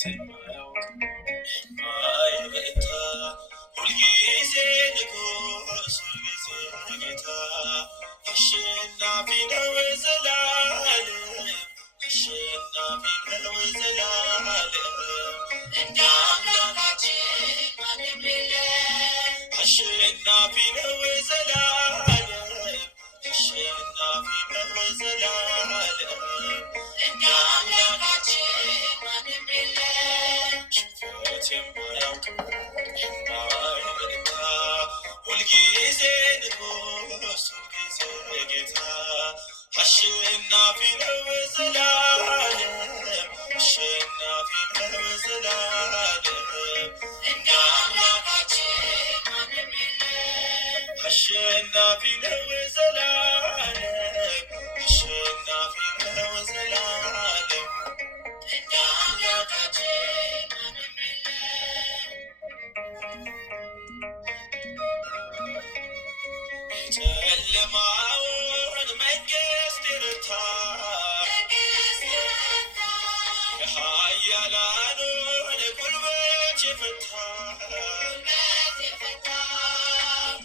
የማያውቅ ማይረታ ሁልጊዜ ንጉስ ሁልጊዜ ጌታ አሸናፊ ነው ዘላለም አሸናፊ ነው ዘላለም እንደ አምላካችን ማንም የለም አሸናፊ ነው ዘላለም አሸናፊ ነው ዘላለም እንደ አምላካችን ማንም የለም ሽንፈት የማያውቅ የማይረታ ሁልጊዜ ንጉስ ሁልጊዜ ጌታ አሸናፊ ነው ዘላለም አሸናፊ ነው ዘላለም እንደ አምላካችን ማንም የለም አሸናፊ ነው ዘላለም አሸናፊ ነው ዘላለም እንደ አምላካችን ማንም የለም የጨለማውን መንግሥት የረታ የኃያላኑን ጉልበት የፈታ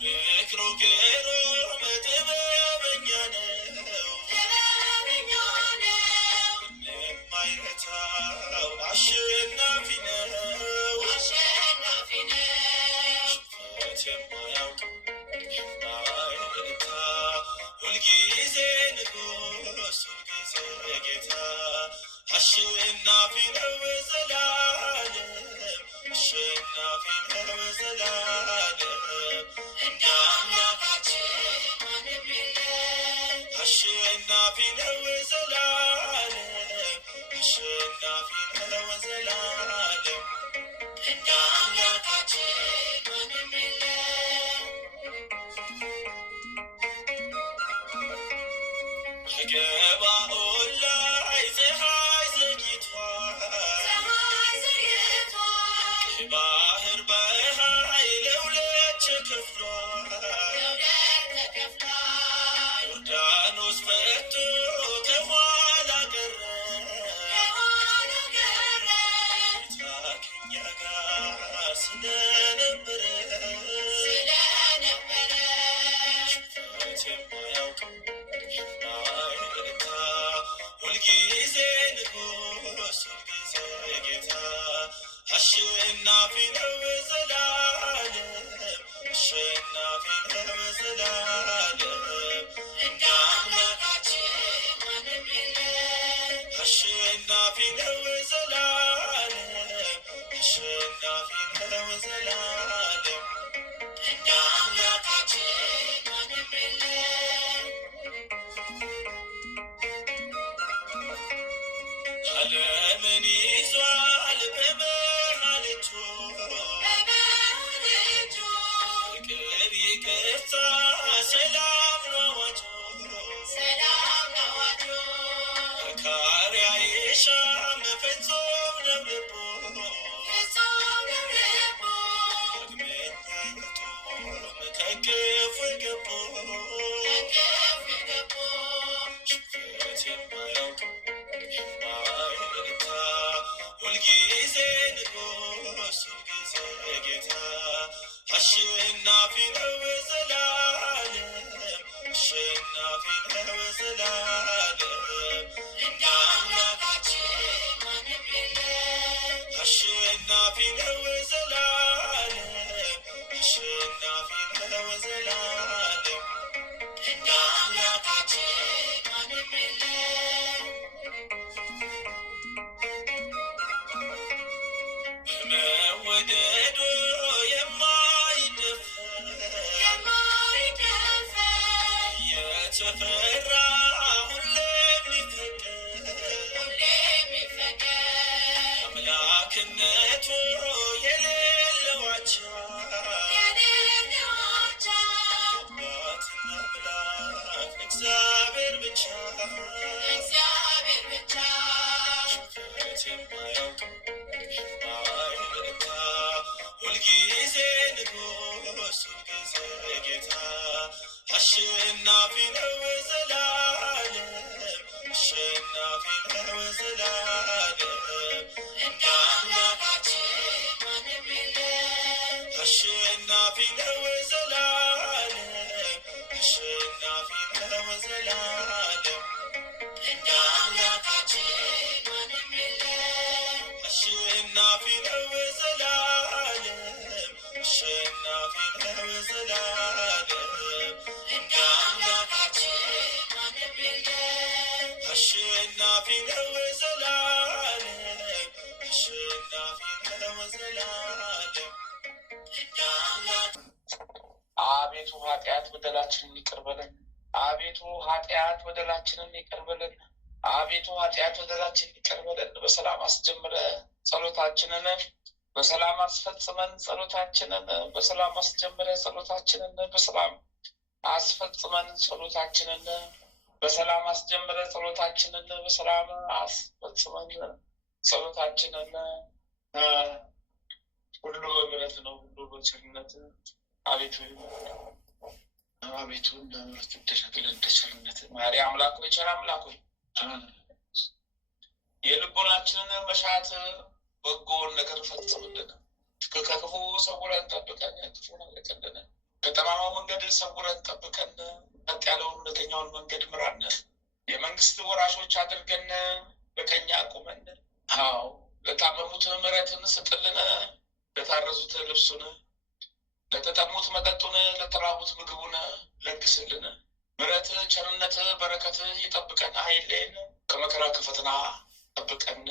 ምክሩ ግሩም ጥበበኛ ነው የማይረታው አሸናፊ ነው ሽንፈት የማያውቅ የማይረታ ሁልጊዜ ንጉስ ሁልጊዜ ጌታ አሸናፊ ነው ዘላለም አሸናፊ ነው ዘላለም እንደ አምላካችን ማንም የለም አሸናፊ ነው ዘላለም አሸናፊ ነው ዘላለም እንደ አምላካችን ማንም የለም በገባኦን ላይ ፀሐይ ዘግይቷል ባህር በኃይል ለሁለት ተከፍሏል ዮርዳኖስ ፈቶ ከኋላ ቀረ ጌታ ከእኛ ጋር ስለነበረ ሽንፈት የማያውቅ የማይረታ ሁልጊዜ ንጉስ ሁልጊዜ ጌታ አሸናፊ ነው ዘላለም አሸናፊ ነው ዘላለም እንደ አምላካችን ማንም የለም አሸናፊ ነው ዘላለም አሸናፊ ነው ዘላለም እንደ አምላካችን ማንም የለም ዓለምን ይዟል በመሃልቱ ፍቅር ይቅርታ ሰላም ነው አዋጁ መካሪ አይሻም ፍጹም ነው ልቡ ዳግመኛ አይመጡም ከክፉ የገቡ ሽንፈት የማያውቅ የማይረታ ሁልጊዜ ንጉስ ሁልጊዜ ጌታ አሸናፊ ነው ዘላለም አሸናፊ ነው ዘላለም እንደ አምላካችን ማንም የለም አሸናፊ ነው ዘላለም አሸናፊ ነው ዘላለም እንደ አምላካችን ማንም የለም በመወደዱ የማይደፈር የተፈራ ሁሌም የሚፈቀር አምላክነቱ የሌለው አቻ አባትና አምላክ እግዚአብሔር ብቻ ሽንፈት የማያውቅ የማይረታ ሁልጊዜ ንጉስ ሁልጊዜ ጌታ አሸናፊ ነው ዘላለም አሸናፊ ነው ዘላለም እንደ ኃጢአት በደላችንን ይቅር በለን። አቤቱ ኃጢአት በደላችንን ይቅር በለን። አቤቱ ኃጢአት በደላችንን ይቅር በለን። በሰላም አስጀምረ ጸሎታችንን በሰላም አስፈጽመን ጸሎታችንን በሰላም አስጀምረ ጸሎታችንን በሰላም አስፈጽመን ጸሎታችንን በሰላም አስጀምረ ጸሎታችንን በሰላም አስፈጽመን ጸሎታችንን ሁሉ በምሕረት ነው፣ ሁሉ በቸርነት አቤቱ አቤቱ እንደ ምሕረት እንደሸግል እንደ ቸርነት ማሪ አምላክ ሆይ ቸር አምላክ ሆይ የልቦናችንን መሻት በጎን ነገር ፈጽምልን። ከክፉ ሰውረን ጠብቀን፣ ክፉን አርቀን፣ ከጠማማው መንገድ ሰውረን ጠብቀን፣ ቀጥ ያለውን እውነተኛውን መንገድ ምራን። የመንግስት ወራሾች አድርገን፣ በቀኝ አቁመን። አዎ ለታመሙት ምሕረትን ስጥልን፣ ለታረዙት ልብሱን፣ ለተጠሙት መጠጡን፣ ለተራቡት ምግቡን ለግስልን። ምሕረት ቸርነት በረከት ይጠብቀን አይለየን። ከመከራ ከፈተና ጠብቀን።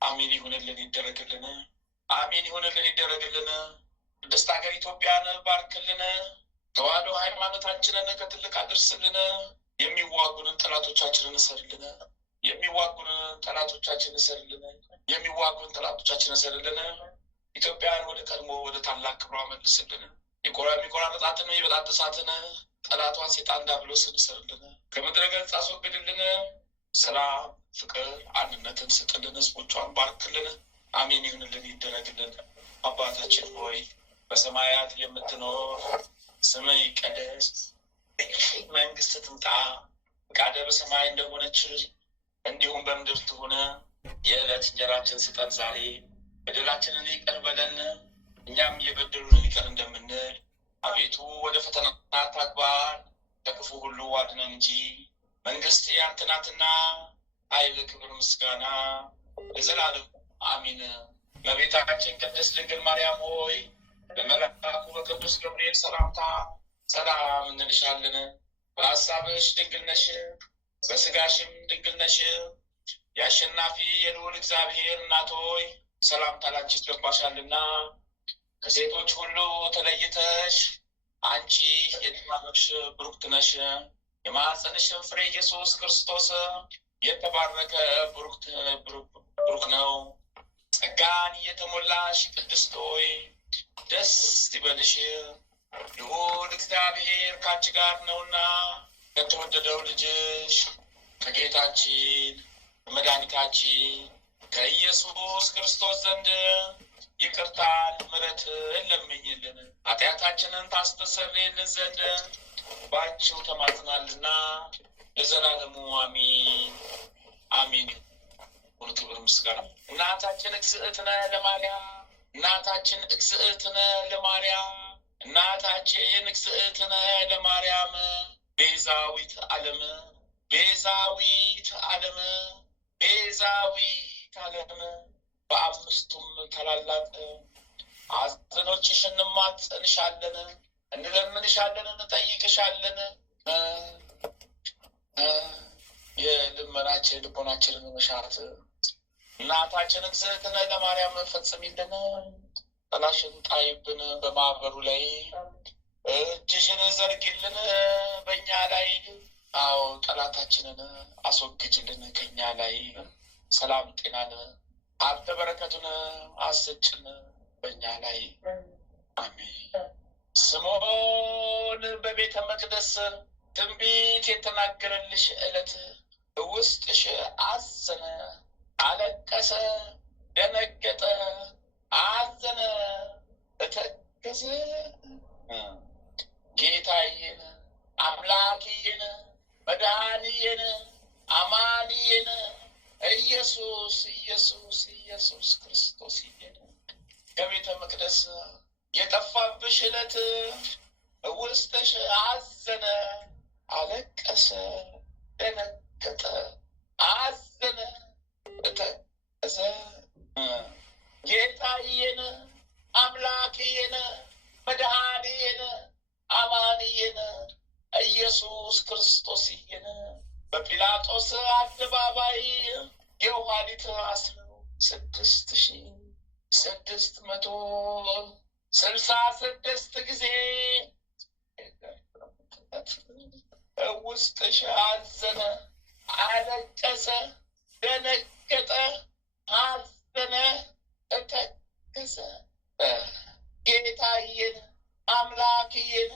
አሜን ይሁንልን ይደረግልን። አሜን ይሁንልን ይደረግልን። ቅድስት ሀገር ኢትዮጵያን ባርክልን። ተዋሕዶ ሃይማኖታችንን ከትልቅ አድርስልን። የሚዋጉንን ጠላቶቻችንን እሰርልን። የሚዋጉንን ጠላቶቻችንን እሰርልን። የሚዋጉን ጠላቶቻችንን እሰርልን። ኢትዮጵያን ወደ ቀድሞ ወደ ታላቅ ክብሯ መልስልን። የሚቆራረጣትን የበጣጠሳትን ጠላቷን ሴጣን ዲያብሎስን እሰርልን። ከምድረ ገጽ አስወግድልን። ሰላም፣ ፍቅር፣ አንድነትን ስጥልን። ሕዝቦቿን ባርክልን። አሜን ይሁንልን ይደረግልን። አባታችን ሆይ በሰማያት የምትኖር ስምህ ይቀደስ፣ መንግስት ትምጣ፣ ፈቃድህ በሰማይ እንደሆነች እንዲሁም በምድር ትሁን። የዕለት እንጀራችንን ስጠን ዛሬ፣ በደላችንን ይቅር በለን እኛም የበደሉንን ይቅር እንደምንል። አቤቱ ወደ ፈተና አታግባን፣ ከክፉ ሁሉ አድነን እንጂ መንግስት ያንተ ናትና፣ ኃይል፣ ክብር፣ ምስጋና ለዘላለም አሜን። እመቤታችን ቅድስት ድንግል ማርያም ሆይ በመልአኩ በቅዱስ ገብርኤል ሰላምታ ሰላም እንልሻለን። በሀሳብሽ ድንግል ነሽ፣ በስጋሽም ድንግል ነሽ። የአሸናፊ የልዑል እግዚአብሔር እናት ሆይ ሰላምታ ላንቺ ይገባሻልና፣ ከሴቶች ሁሉ ተለይተሽ አንቺ የተባረክሽ ብሩክት ነሽ። የማኅፀንሽን ፍሬ ኢየሱስ ክርስቶስ የተባረከ ብሩክ ነው። ጸጋን የተሞላሽ ቅድስት ሆይ ደስ ይበልሽ፣ ልዑል እግዚአብሔር ከአንቺ ጋር ነውና ከተወደደው ልጅሽ ከጌታችን ከመድኃኒታችን ከኢየሱስ ክርስቶስ ዘንድ ይቅርታን ምሕረትን ለምኝልን ኃጢአታችንን ታስተሰርይልን ዘንድ ባንቺው ተማጽናልና ለዘላለሙ አሜን አሜን። ሁሉ ክብር ምስጋና እናታችን እግዝእትነ ለማርያም እናታችን እግዝእትነ ለማርያም እናታችን እግዝእትነ ለማርያም ቤዛዊት ዓለም ቤዛዊት ዓለም ቤዛዊት ዓለም በአምስቱም ታላላቅ ሐዘኖችሽ እንማጸንሻለን፣ እንለምንሻለን፣ እንጠይቅሻለን። የልመናችን ልቦናችንን መሻት እናታችን እግዝእትነ ለማርያም ፈጽሚልን። ጥላሽን ጣይብን በማዕበሉ ላይ እጅሽን ዘርጊልን በእኛ ላይ። አዎ ጠላታችንን አስወግጅልን ከኛ ላይ። ሰላም ጤናን ሀብተ በረከቱን አስጭን በእኛ ላይ አሜን። ስምዖን በቤተ መቅደስ ትንቢት የተናገረልሽ ዕለት ውስጥሽ አዘነ፣ አለቀሰ፣ ደነገጠ፣ አዘነ፣ እተከዘ። ጌታዬን፣ አምላኬን፣ መድኃኒዬን፣ አማኑኤልን ኢየሱስ ኢየሱስ ኢየሱስ ክርስቶስ ከቤተ መቅደስ የጠፋብሽ ዕለት ውስጥሽ አዘነ፣ አለቀሰ፣ ደነገጠ፣ አዘነ፣ እተከዘ። ጌታዬን፣ አምላኬን፣ መድኃኒዬን፣ አማኑኤልን ኢየሱስ ክርስቶስን በጲላጦስ አደባባይ የውሃሊት 16,666 ጊዜ ምሕረት ውስጥሽ አዘነ፣ አለቀሰ፣ ደነገጠ፣ አዘነ፣ ተከዘ። ጌታዬን፣ አምላክዬን፣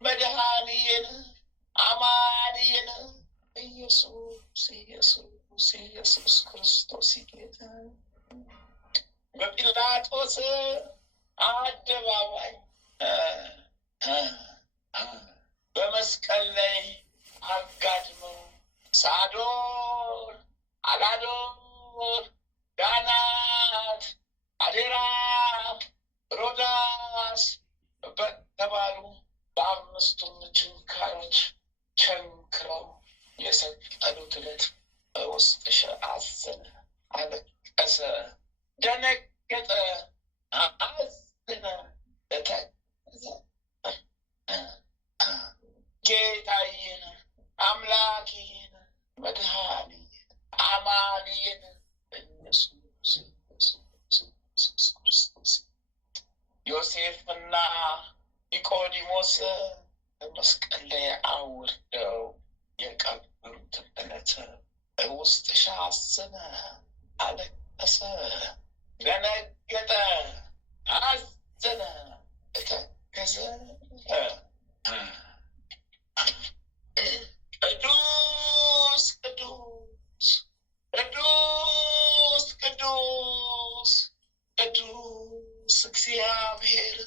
መድኃኒዬን፣ አማንዬን ኢየሱስ ኢየሱስ ኢየሱስ ክርስቶስ ጌታ በጲላጦስ አደባባይ በመስቀል ላይ አጋድመው ሳዶር፣ አላዶር፣ ዳናት፣ አዴራ፣ ሮዳስ በተባሉ በአምስቱም ችንካሮች ቸንክረው የሰቀሉት ዕለት ውስጥሽ አዘነ፣ አለቀሰ፣ ደነገጠ፣ አዘነ፣ ተከዘ። ጌታዬን፣ አምላኬን፣ መድኃኒዬን፣ አማንዬን ኢየሱስ ክርስቶስ ዮሴፍና ኒቆዲሞስ በመስቀል ላይ አውርደው የቀበሩት ዕለት ውስጥሽ አዘነ፣ አለቀሰ፣ ደነገጠ፣ አዘነ፣ ተከዘ። ቅዱስ ቅዱስ ቅዱስ ቅዱስ ቅዱስ እግዚአብሔር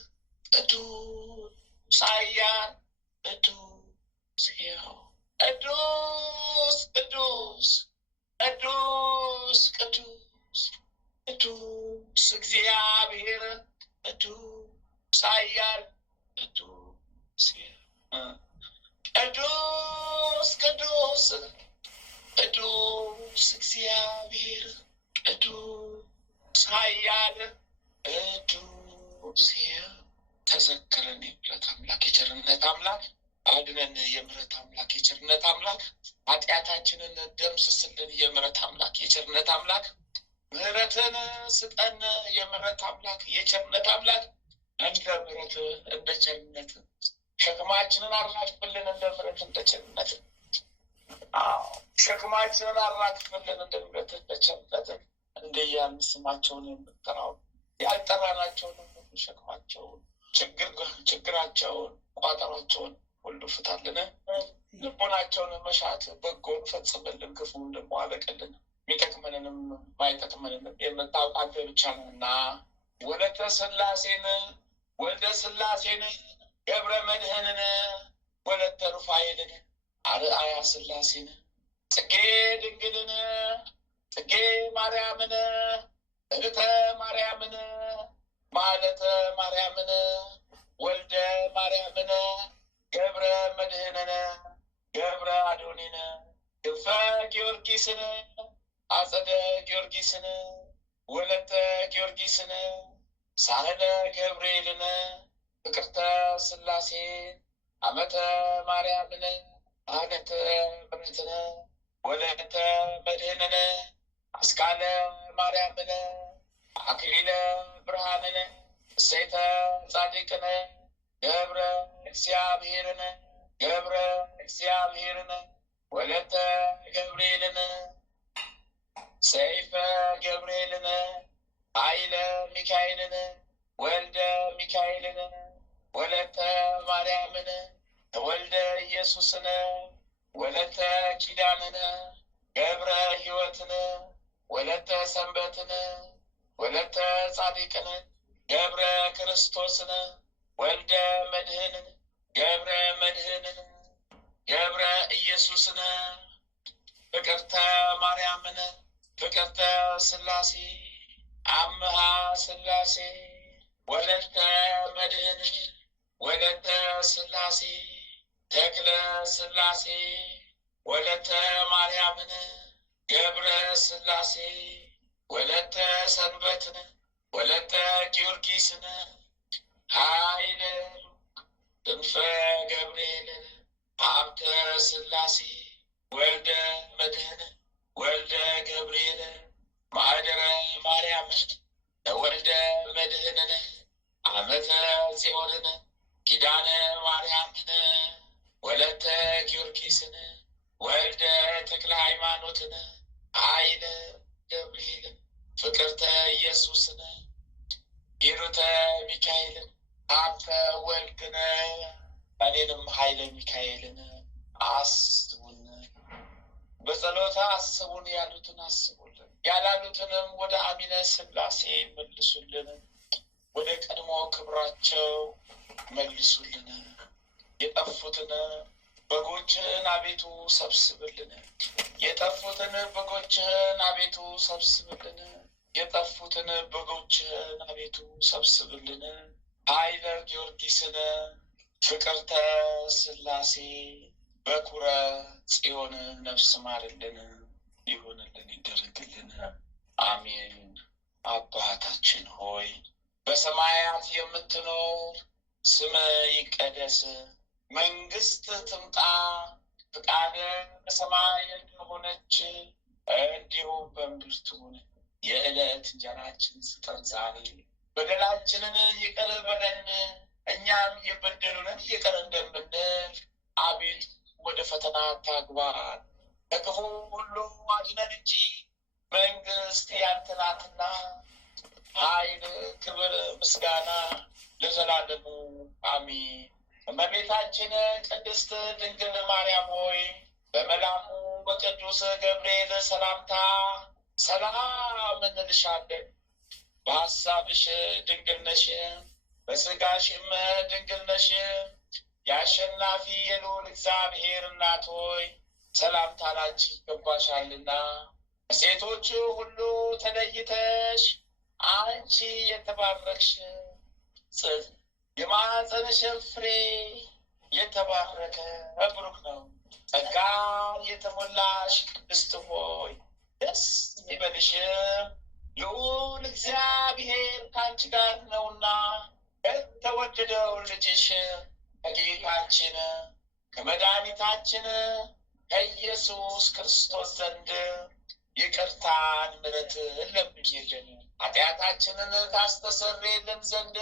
ቅዱስ ኃያል ቅዱስ ሕያው ቅዱስ ቅዱስ ቅዱስ ቅዱስ ቅዱስ እግዚአብሔር ቅዱስ ኃያል ቅዱስ ሕያው ቅዱስ ቅዱስ ቅዱስ እግዚአብሔር ቅዱስ ኃያል ቅዱስ ሕያው ተዘከረን የምሕረት አምላክ የቸርነት አምላክ አድነን የምሕረት አምላክ የቸርነት አምላክ ኃጢአታችንን ደምስስልን የምሕረት አምላክ የቸርነት አምላክ ምሕረትን ስጠን የምሕረት አምላክ የቸርነት አምላክ እንደ ምሕረት እንደ ቸርነት ሸክማችንን አራግፍልን እንደ ምሕረት እንደ ቸርነት ሸክማችንን አራግፍልን እንደ ምሕረት እንደ ቸርነት እንደያን ስማቸውን የምጠራው ያልጠራናቸውን ሸክማቸውን ችግራቸውን ቋጠሯቸውን ሁሉ ፍታልን። ልቦናቸውን መሻት በጎን ፈጽምልን፣ ክፉን ደግሞ አለቅልን። የሚጠቅመንንም ማይጠቅመንንም የምታውቅ አንተ ብቻ ነህና ወለተ ሥላሴን ወልደ ሥላሴን ገብረ መድኅንን ወለተ ሩፋኤልን አርአያ ሥላሴን ጽጌ ድንግልን ጽጌ ማርያምን እህተ ማርያምን ማለተ ማርያምን ወልደ ማርያምን ገብረ መድኅንን ገብረ አዶኒን ክንፈ ጊዮርጊስን አጸደ ጊዮርጊስን ወለተ ጊዮርጊስን ሳህለ ገብርኤልን ፍቅርተ ሥላሴን አመተ ማርያምን አነተ ምሕረትን ወለተ መድኅንን አስካለ ማርያምን አክሊለ ብርሃንን እሴተ ጻድቅን ገብረ እግዚአብሔርን ገብረ እግዚአብሔርን ወለተ ገብርኤልን ሰይፈ ገብርኤልን ኃይለ ሚካኤልን ወልደ ሚካኤልን ወለተ ማርያምን ወልደ ኢየሱስን ወለተ ኪዳንን ገብረ ሕይወትን ወለተ ሰንበትን ወለተ ጻድቅን ገብረ ክርስቶስን ወልደ መድኅንን ገብረ መድኅንን ገብረ ኢየሱስን ፍቅርተ ማርያምን ፍቅርተ ሥላሴ አምሃ ሥላሴ ወለተ መድኅን ወለተ ሥላሴ ተክለ ሥላሴ ወለተ ማርያምን ገብረ ሥላሴ ወለተ ሰንበትን ወለተ ጊዮርጊስን ኃይለ ክንፈ ገብርኤልን ሀብተ ሥላሴ ወልደ መድኅን ወልደ ገብርኤል ማኅደረ ማርያምን ወልደ መድኅንን አመተ ጽዮንን ኪዳነ ማርያምን ወለተ ጊዮርጊስን ወልደ ተክለ ሃይማኖትን ኃይለ ገብርኤልን ፍቅርተ ኢየሱስን ሂሩተ ሚካኤልን ሀብተ ወልድን እኔንም ኃይለ ሚካኤልን አስቡን። በጸሎታ አስቡን ያሉትን አስቡልን፣ ያላሉትንም ወደ አሚነ ሥላሴ መልሱልን፣ ወደ ቀድሞ ክብራቸው መልሱልን። የጠፉትን በጎችን አቤቱ ሰብስብልን፣ የጠፉትን በጎችን አቤቱ ሰብስብልን፣ የጠፉትን በጎችን አቤቱ ሰብስብልን። ኃይለ ጊዮርጊስን ፍቅርተ ሥላሴ በኩረ ጽዮን ነፍስ ማርልን። ይሁንልን፣ ይደረግልን። አሜን። አባታችን ሆይ በሰማያት የምትኖር ስምህ ይቀደስ፣ መንግስት ትምጣ፣ ፍቃደ በሰማይ እንደሆነች እንዲሁም በምድር ትሁን። የዕለት እንጀራችን ስጠን ዛሬ፣ በደላችንን ይቅር በለን እኛም የበደሉንን ይቅር እንደምንል፣ አቤት ወደ ፈተና አታግባን ከክፉ ሁሉ አድነን እንጂ መንግስት ያንተ ናትና፣ ኃይል፣ ክብር፣ ምስጋና ለዘላለሙ አሜን። እመቤታችን ቅድስት ድንግል ማርያም ሆይ በመልአኩ በቅዱስ ገብርኤል ሰላምታ ሰላም እንልሻለን። በሀሳብሽ ድንግል ነሽ፣ በስጋሽም ድንግል ነሽ። የአሸናፊ የልዑል እግዚአብሔር እናት ሆይ ሰላምታ ላንቺ ይገባሻልና፣ ሴቶች ሁሉ ተለይተሽ አንቺ የተባረክሽ የማኅፀንሽ ፍሬ የተባረከ ብሩክ ነው። ጸጋን የተሞላሽ ቅድስት ሆይ ደስ ይበልሽ፣ ልዑል እግዚአብሔር ከአንቺ ጋር ነውና ከተወደደው ልጅሽ ከጌታችን ከመድኃኒታችን ከኢየሱስ ክርስቶስ ዘንድ ይቅርታን ምሕረትን ለምኝልን፣ ኃጢአታችንን ታስተሰርይልን ዘንድ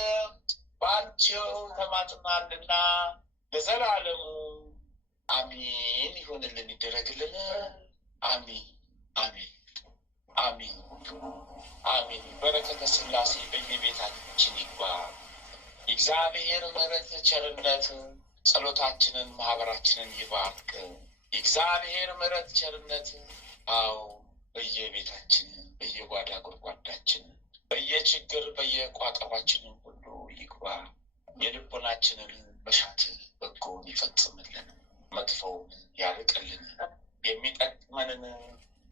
በአንቺው ተማጥናልና ለዘላለሙ አሚን። ይሆንልን፣ ይደረግልን። አሚን፣ አሚን፣ አሚን፣ አሚን። በረከተ ሥላሴ በየቤታችን ይግባ። የእግዚአብሔር ምሕረት ቸርነት ጸሎታችንን ማህበራችንን ይባርክ። የእግዚአብሔር ምሕረት ቸርነት አዎ በየቤታችን በየጓዳ ጉድጓዳችን በየችግር በየቋጠሯችንን ሁሉ ይግባ። የልቦናችንን መሻት በጎውን ይፈጽምልን፣ መጥፎውን ያርቅልን፣ የሚጠቅመንን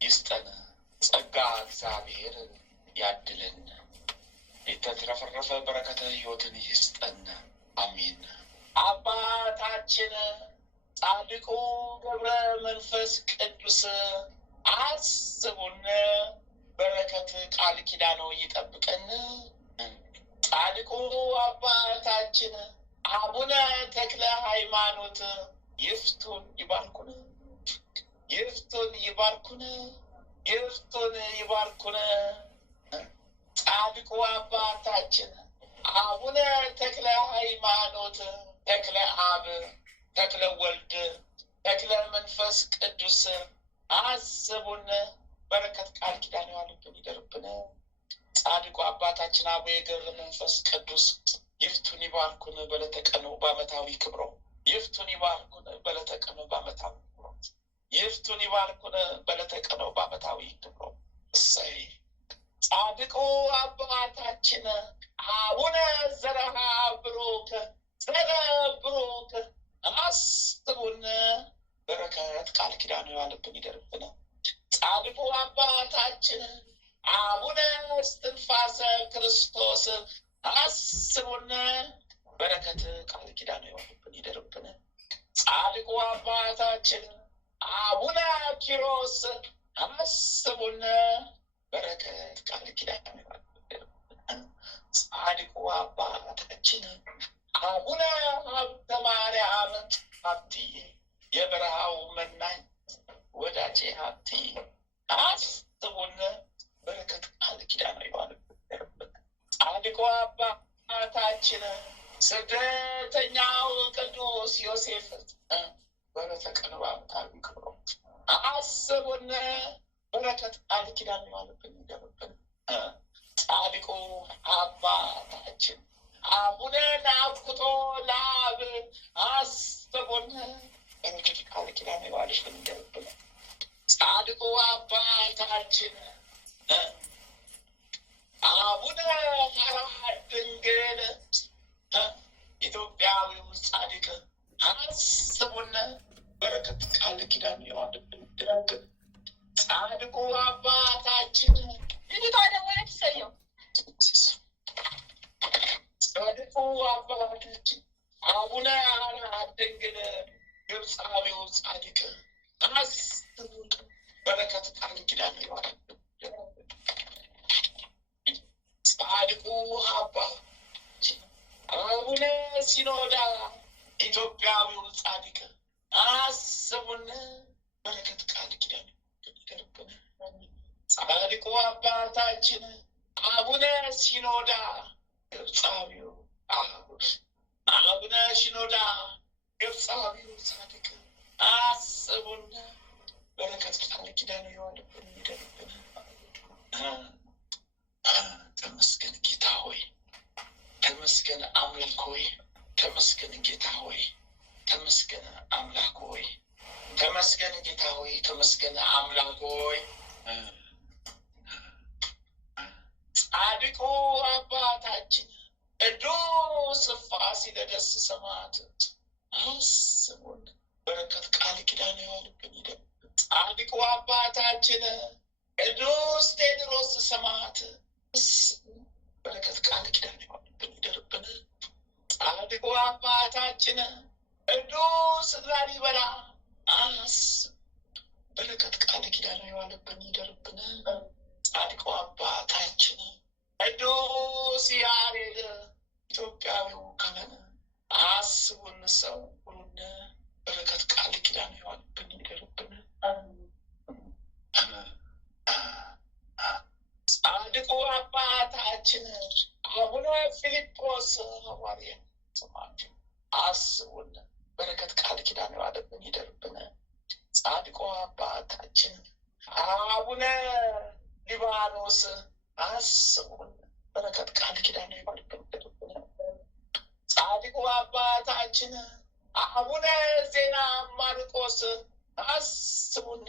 ይስጠን። ጸጋ እግዚአብሔር ያድለን፣ የተትረፈረፈ በረከተ ሕይወትን ይስጠን። አሜን። አባታችን ጻድቁ ገብረ መንፈስ ቅዱስ አስቡን፣ በረከት ቃል ኪዳኑ ይጠብቀን። ጻድቁ አባታችን አቡነ ተክለ ሃይማኖት ይፍቱን ይባርኩን፣ ይፍቱን ይባርኩን፣ ይፍቱን ይባርኩን። ጻድቁ አባታችን አቡነ ተክለ ሃይማኖት ተክለ አብ፣ ተክለ ወልድ፣ ተክለ መንፈስ ቅዱስ አስቡን፣ በረከት ቃል ኪዳን ያሉብን ይደርብን። ጻድቁ አባታችን አቡነ ገብረ መንፈስ ቅዱስ ይፍቱን ይባርኩን፣ በለተቀኑ በዓመታዊ ክብሮ ይፍቱን ይባርኩን፣ በለተቀኑ በዓመታዊ ክብሮ ይፍቱን ይባርኩን፣ በለተቀኑ በዓመታዊ ክብሮ። እሰይ ጻድቁ አባታችን አቡነ ዘርዓ ብሩክ ዘረ ብሩክ አስቡን፣ በረከት ቃል ኪዳኑ ያለብን ይደርብን። ጻድቁ አባታችን አቡነ እስትንፋሰ ክርስቶስ አስቡን፣ በረከት ቃል ኪዳኑ ያለብን ይደርብን። ጻድቁ አባታችን አቡነ ኪሮስ አስቡን፣ በረከት ቃል ኪዳኑ ያለብን። ጻድቁ አባታችን አቡነ ሀብተ ማርያም ሀብትዬ የበረሃው መናኝ ወዳጄ ሀብትዬ አስቡን፣ በረከት ቃል ኪዳኑ ይባልብን። ጻድቁ አባታችን ስደተኛው ቅዱስ ዮሴፍ በለተቀን በአመታዊ ክብሮ አስቡን በረከት ቃል ኪዳን የዋለብን ይደርብን። ጻድቁ አባታችን አቡነ ናፍቁቶ ለአብ አስቡን በረከት ቃል ኪዳን የዋለብን ይደርብን። ጻድቁ አባታችን አቡነ ሐራ ድንግል ኢትዮጵያዊው ጻድቅ አስቡን በረከት ቃል ኪዳን የዋለብን ይደርብን። ጻድቁ አባታችን ጻድቁ አባታችን አቡነ ሐራ ድንግል ግብፃዊው ጻድቅ አስቡን በረከት ቃል ኪዳን የዋለብን። ጻድቁ አባታችን አቡነ ሲኖዳ ኢትዮጵያዊው ጻድቅ አስቡን በረከት ቃል ኪዳን ይደርብን። ጻድቁ አባታችን አቡነ ሲኖዳ ግብፃዊው አቡነ ሲኖዳ ግብፃዊው ጻድቅ አስቡን በረከት ቃል ኪዳን የዋለብን ይደርብን። ተመስገን ጌታ ሆይ፣ ተመስገን አምላክ ሆይ፣ ተመስገን ጌታ ሆይ፣ ተመስገን አምላክ ሆይ፣ ተመስገን ጌታ ሆይ፣ ተመስገን አምላክ ሆይ። ጻድቁ አባታችን ቅዱስ ፋሲለደስ ሰማዕት አስቡን በረከት ቃል ኪዳን የዋለብን ይደርብን። ጻድቁ አባታችን ቅዱስ ቴዎድሮስ ሰማዕት በረከት ቃል ኪዳን የዋለብን ይደርብን። ጻድቁ አባታችን ቅዱስ ላሊበላ በረከት ቃል ኪዳን የዋለብን ይደርብን። ጻድቁ አባታችን ቅዱስ ያሬድ ኢትዮጵያዊው ካህን አስቡን ሰው ሁሉን በረከት ቃል ኪዳን የዋለብን ይደርብን። ጻድቁ አባታችን አቡነ ፊልጶስ ሐዋርያ ሰማዕት አስቡን በረከት ቃል ኪዳን የዋለብን ይደርብን። ጻድቁ አባታችን አቡነ ሊባኖስ አስቡን በረከት ቃል ኪዳን የዋለብን ይደርብን። ጻድቁ አባታችን አቡነ ዜና ማርቆስ አስቡን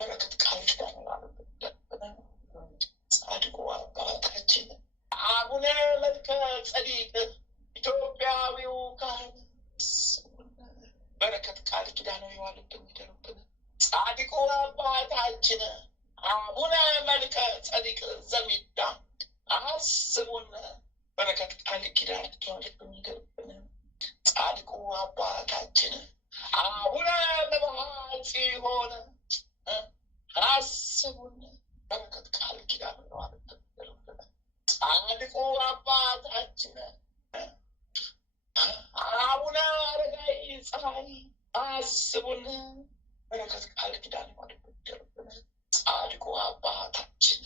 በረከት ቃል ኪዳን የዋለብን ይደርብን። ጻድቁ አባታችን አቡነ መልከ ጸዲቅ ኢትዮጵያዊው ካህን በረከት ቃል ኪዳን የዋለብን ይደርብን። ጻድቁ አባታችን አቡነ መልከ ጸዲቅ ዘሚዳ አስቡን በረከት ቃል ኪዳን የዋለብን ይደርብን። ጻድቁ አባታችን አቡነ መብዓ ጽዮን አስቡን በረከት ቃል ኪዳን የዋለብን ይደርብን። ጻድቁ አባታችን አቡነ አረጋዊ ፀሐይ አስቡን በረከት ቃል ኪዳን የዋለብን ይደርብን። ጻድቁ አባታችን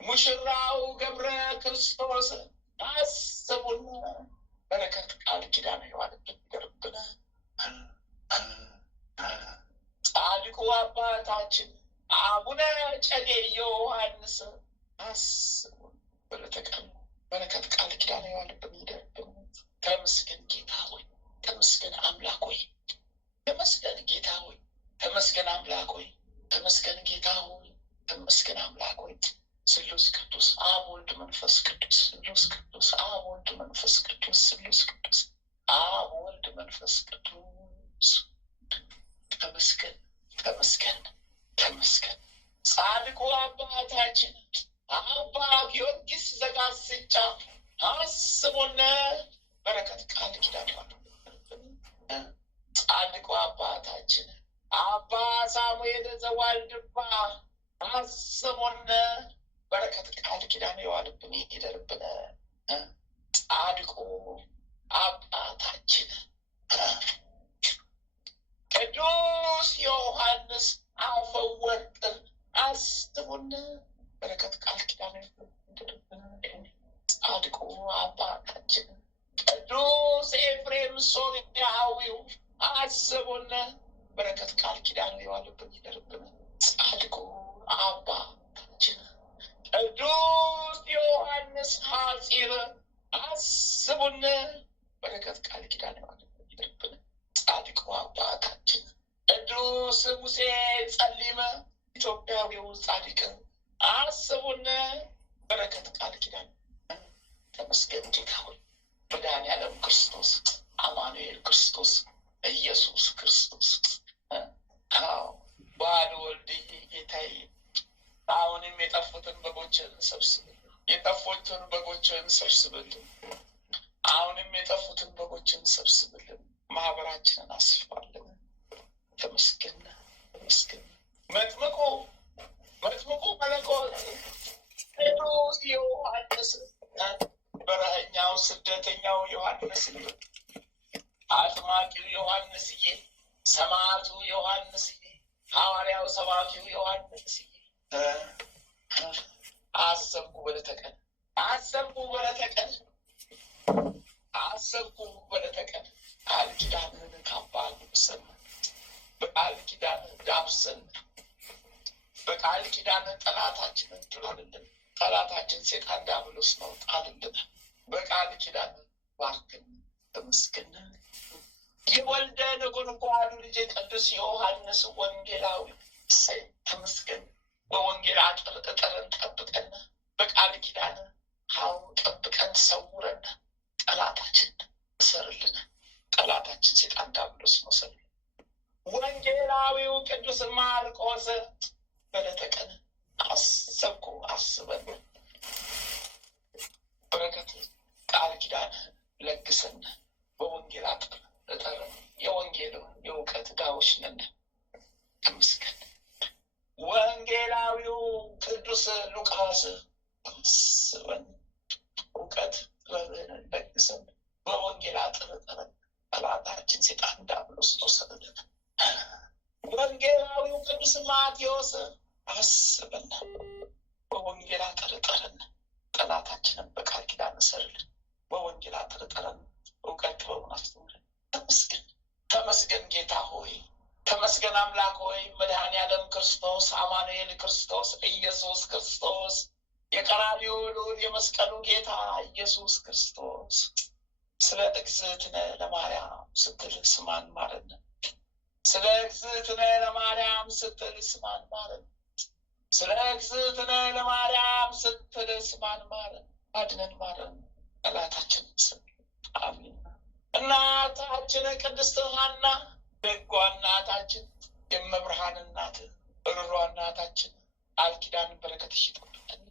ሙሽራው ገብረ ክርስቶስ አስቡን በረከት ቃል ኪዳን የዋለብን ይደርብን። ጻድቁ አባታችን አቡነ ጨጌ ዮሐንስ አስቡን በረከት ቃል ኪዳን የዋለብን ይደርብን። ተመስገን ጌታ ሆይ፣ ተመስገን አምላክ ሆይ፣ ተመስገን ጌታ ሆይ፣ ተመስገን አምላክ ሆይ፣ ተመስገን ጌታ ሆይ፣ ተመስገን አምላክ ሆይ። ስሉስ ቅዱስ አብ ወልድ መንፈስ ቅዱስ፣ ስሉስ ቅዱስ አብ ወልድ መንፈስ ቅዱስ፣ ስሉስ ቅዱስ አብ ወልድ መንፈስ ቅዱስ። ተመስገን ተመስገን ተመስገን። ጻድቁ አባታችን አባ ጊዮርጊስ ዘጋስጫ አስቡን በረከት ቃል ኪዳን የዋለብን። ጻድቁ አባታችን አባ ሳሙኤል ዘዋልድባ አስቡን በረከት ቃል ኪዳን የዋለብን ይደርብን። ጻድቁ አባታችን ቅዱስ ዮሐንስ አፈወርቅ አስቡን በረከት ቃል ኪዳን ይደርብን። ጻድቁ አባታችን ቅዱስ ኤፍሬም ሶርያዊው አስቡን በረከት ቃል ኪዳን የዋለብን ይደርብን። ጻድቁ አባታችን ቅዱስ ዮሐንስ ሐጺር አስቡን። በረከት ቃል ኪዳን የዋለብን ይደርብን። ጻድቁ አባታችን ቅዱስ ሙሴ ጸሊመ ኢትዮጵያዊው ጻድቅ አስቡን። በረከት ቃል ኪዳን ተመስገን ጌታ ሆይ መድኃኒዓለም ክርስቶስ አማኑኤል ክርስቶስ ኢየሱስ ክርስቶስ ባል ወልድ ጌታዬ አሁንም የጠፉትን በጎችን ሰብስብልን፣ የጠፉትን በጎችን ሰብስብልን፣ አሁንም የጠፉትን በጎችን ሰብስብልን፣ ማህበራችንን አስፋልን። ተመስገን ተመስገን። መጥምቁ መለኮት ቅዱስ ዮሐንስ በረሀኛው ስደተኛው ዮሐንስ፣ አጥማቂው ዮሐንስዬ፣ ሰማዕቱ ዮሐንስዬ፣ ሐዋርያው ሰባኪው ዮሐንስዬ አሰብኩ በለተቀን ቃል ኪዳንን ካባ ልብሰን፣ በቃል ኪዳን ዳብሰን፣ በቃል ኪዳን ጠላታችንን ጥላልን። ጠላታችን ሴጣን ዲያብሎስ ነው፣ ጣልልን። በቃል ኪዳን ባርክን። ተመስገን። የወልደ ነጎድጓዱ ልጅ ቅዱስ ዮሐንስ ወንጌላዊ እሰይ ተመስገን። በወንጌል አጥር እጠርን ጠብቀን፣ በቃል ኪዳን ጠብቀን፣ ሰውረን። ጠላታችን እሰርልን። ጠላታችን ሴጣን ዲያብሎስ ነው፣ ሰርልን። ወንጌላዊው ቅዱስ ማርቆስ በዕለተ ቀን አሰብኩ አስበን፣ በረከት ቃል ኪዳን ለግሰን፣ በወንጌል አጥር እጠርን። የወንጌል የእውቀት ዕዳዎች ነን። ተመስገን። ወንጌላዊው ቅዱስ ሉቃስ አስበን፣ እውቀት ጥበብን ለግሰን፣ በወንጌል አጥር እጠርን። ጠላታችን ሴጣን ዲያብሎስ ነው፣ ሰርልን። ወንጌላዊው ቅዱስ ማቴዎስ አስበን፣ በወንጌል አጥር እጠርን። ጠላታችንን በቃል ኪዳን እሰርልን። በወንጌል አጥር እጠርን። እውቀት ጥበቡን አስተምረን። ተመስገን ተመስገን ጌታ ሆይ ተመስገን አምላክ ሆይ መድኃኒዓለም ክርስቶስ አማኑኤል ክርስቶስ ኢየሱስ ክርስቶስ የቀራንዮ ልዑል የመስቀሉ ጌታ ኢየሱስ ክርስቶስ ስለ እግዝእትነ ለማርያም ስትል ስማን ማረን። ስለ እግዝእትነ ለማርያም ስትል ስማን ማረን። ስለ እግዝእትነ ለማርያም ስትል ስማን ማረን። አድነን ማረን። ጠላታችንን ስም አሜን። እናታችን ቅድስት ሐና ደጓ እናታችን፣ የመብርሃን እናት፣ እርሯ እናታችን ቃል ኪዳን በረከትሽ ይጠብቀን።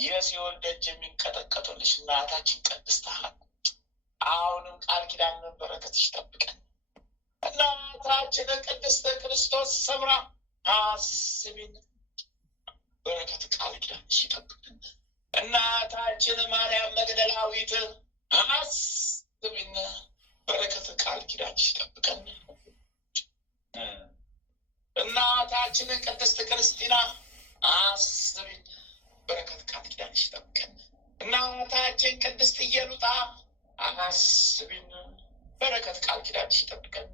የሲኦል ደጅ የሚንቀጠቀጡልሽ እናታችን ቅድስት ሐና አሁንም ቃል ኪዳን በረከትሽ ይጠብቀን። እናታችን ቅድስት ክርስቶስ ሰምራ አስቢን፣ በረከት ቃል ኪዳንሽ ይጠብቀን። እናታችን ማርያም መግደላዊት አስቢን፣ በረከት ቃል ኪዳንሽ ይጠብቀን። እናታችን ቅድስት ክርስቲና አስቢን፣ በረከት ቃል ኪዳንሽ ይጠብቀን። እናታችን ቅድስት ኢየሉጣ አስቢን፣ በረከት ቃል ኪዳንሽ ይጠብቀን።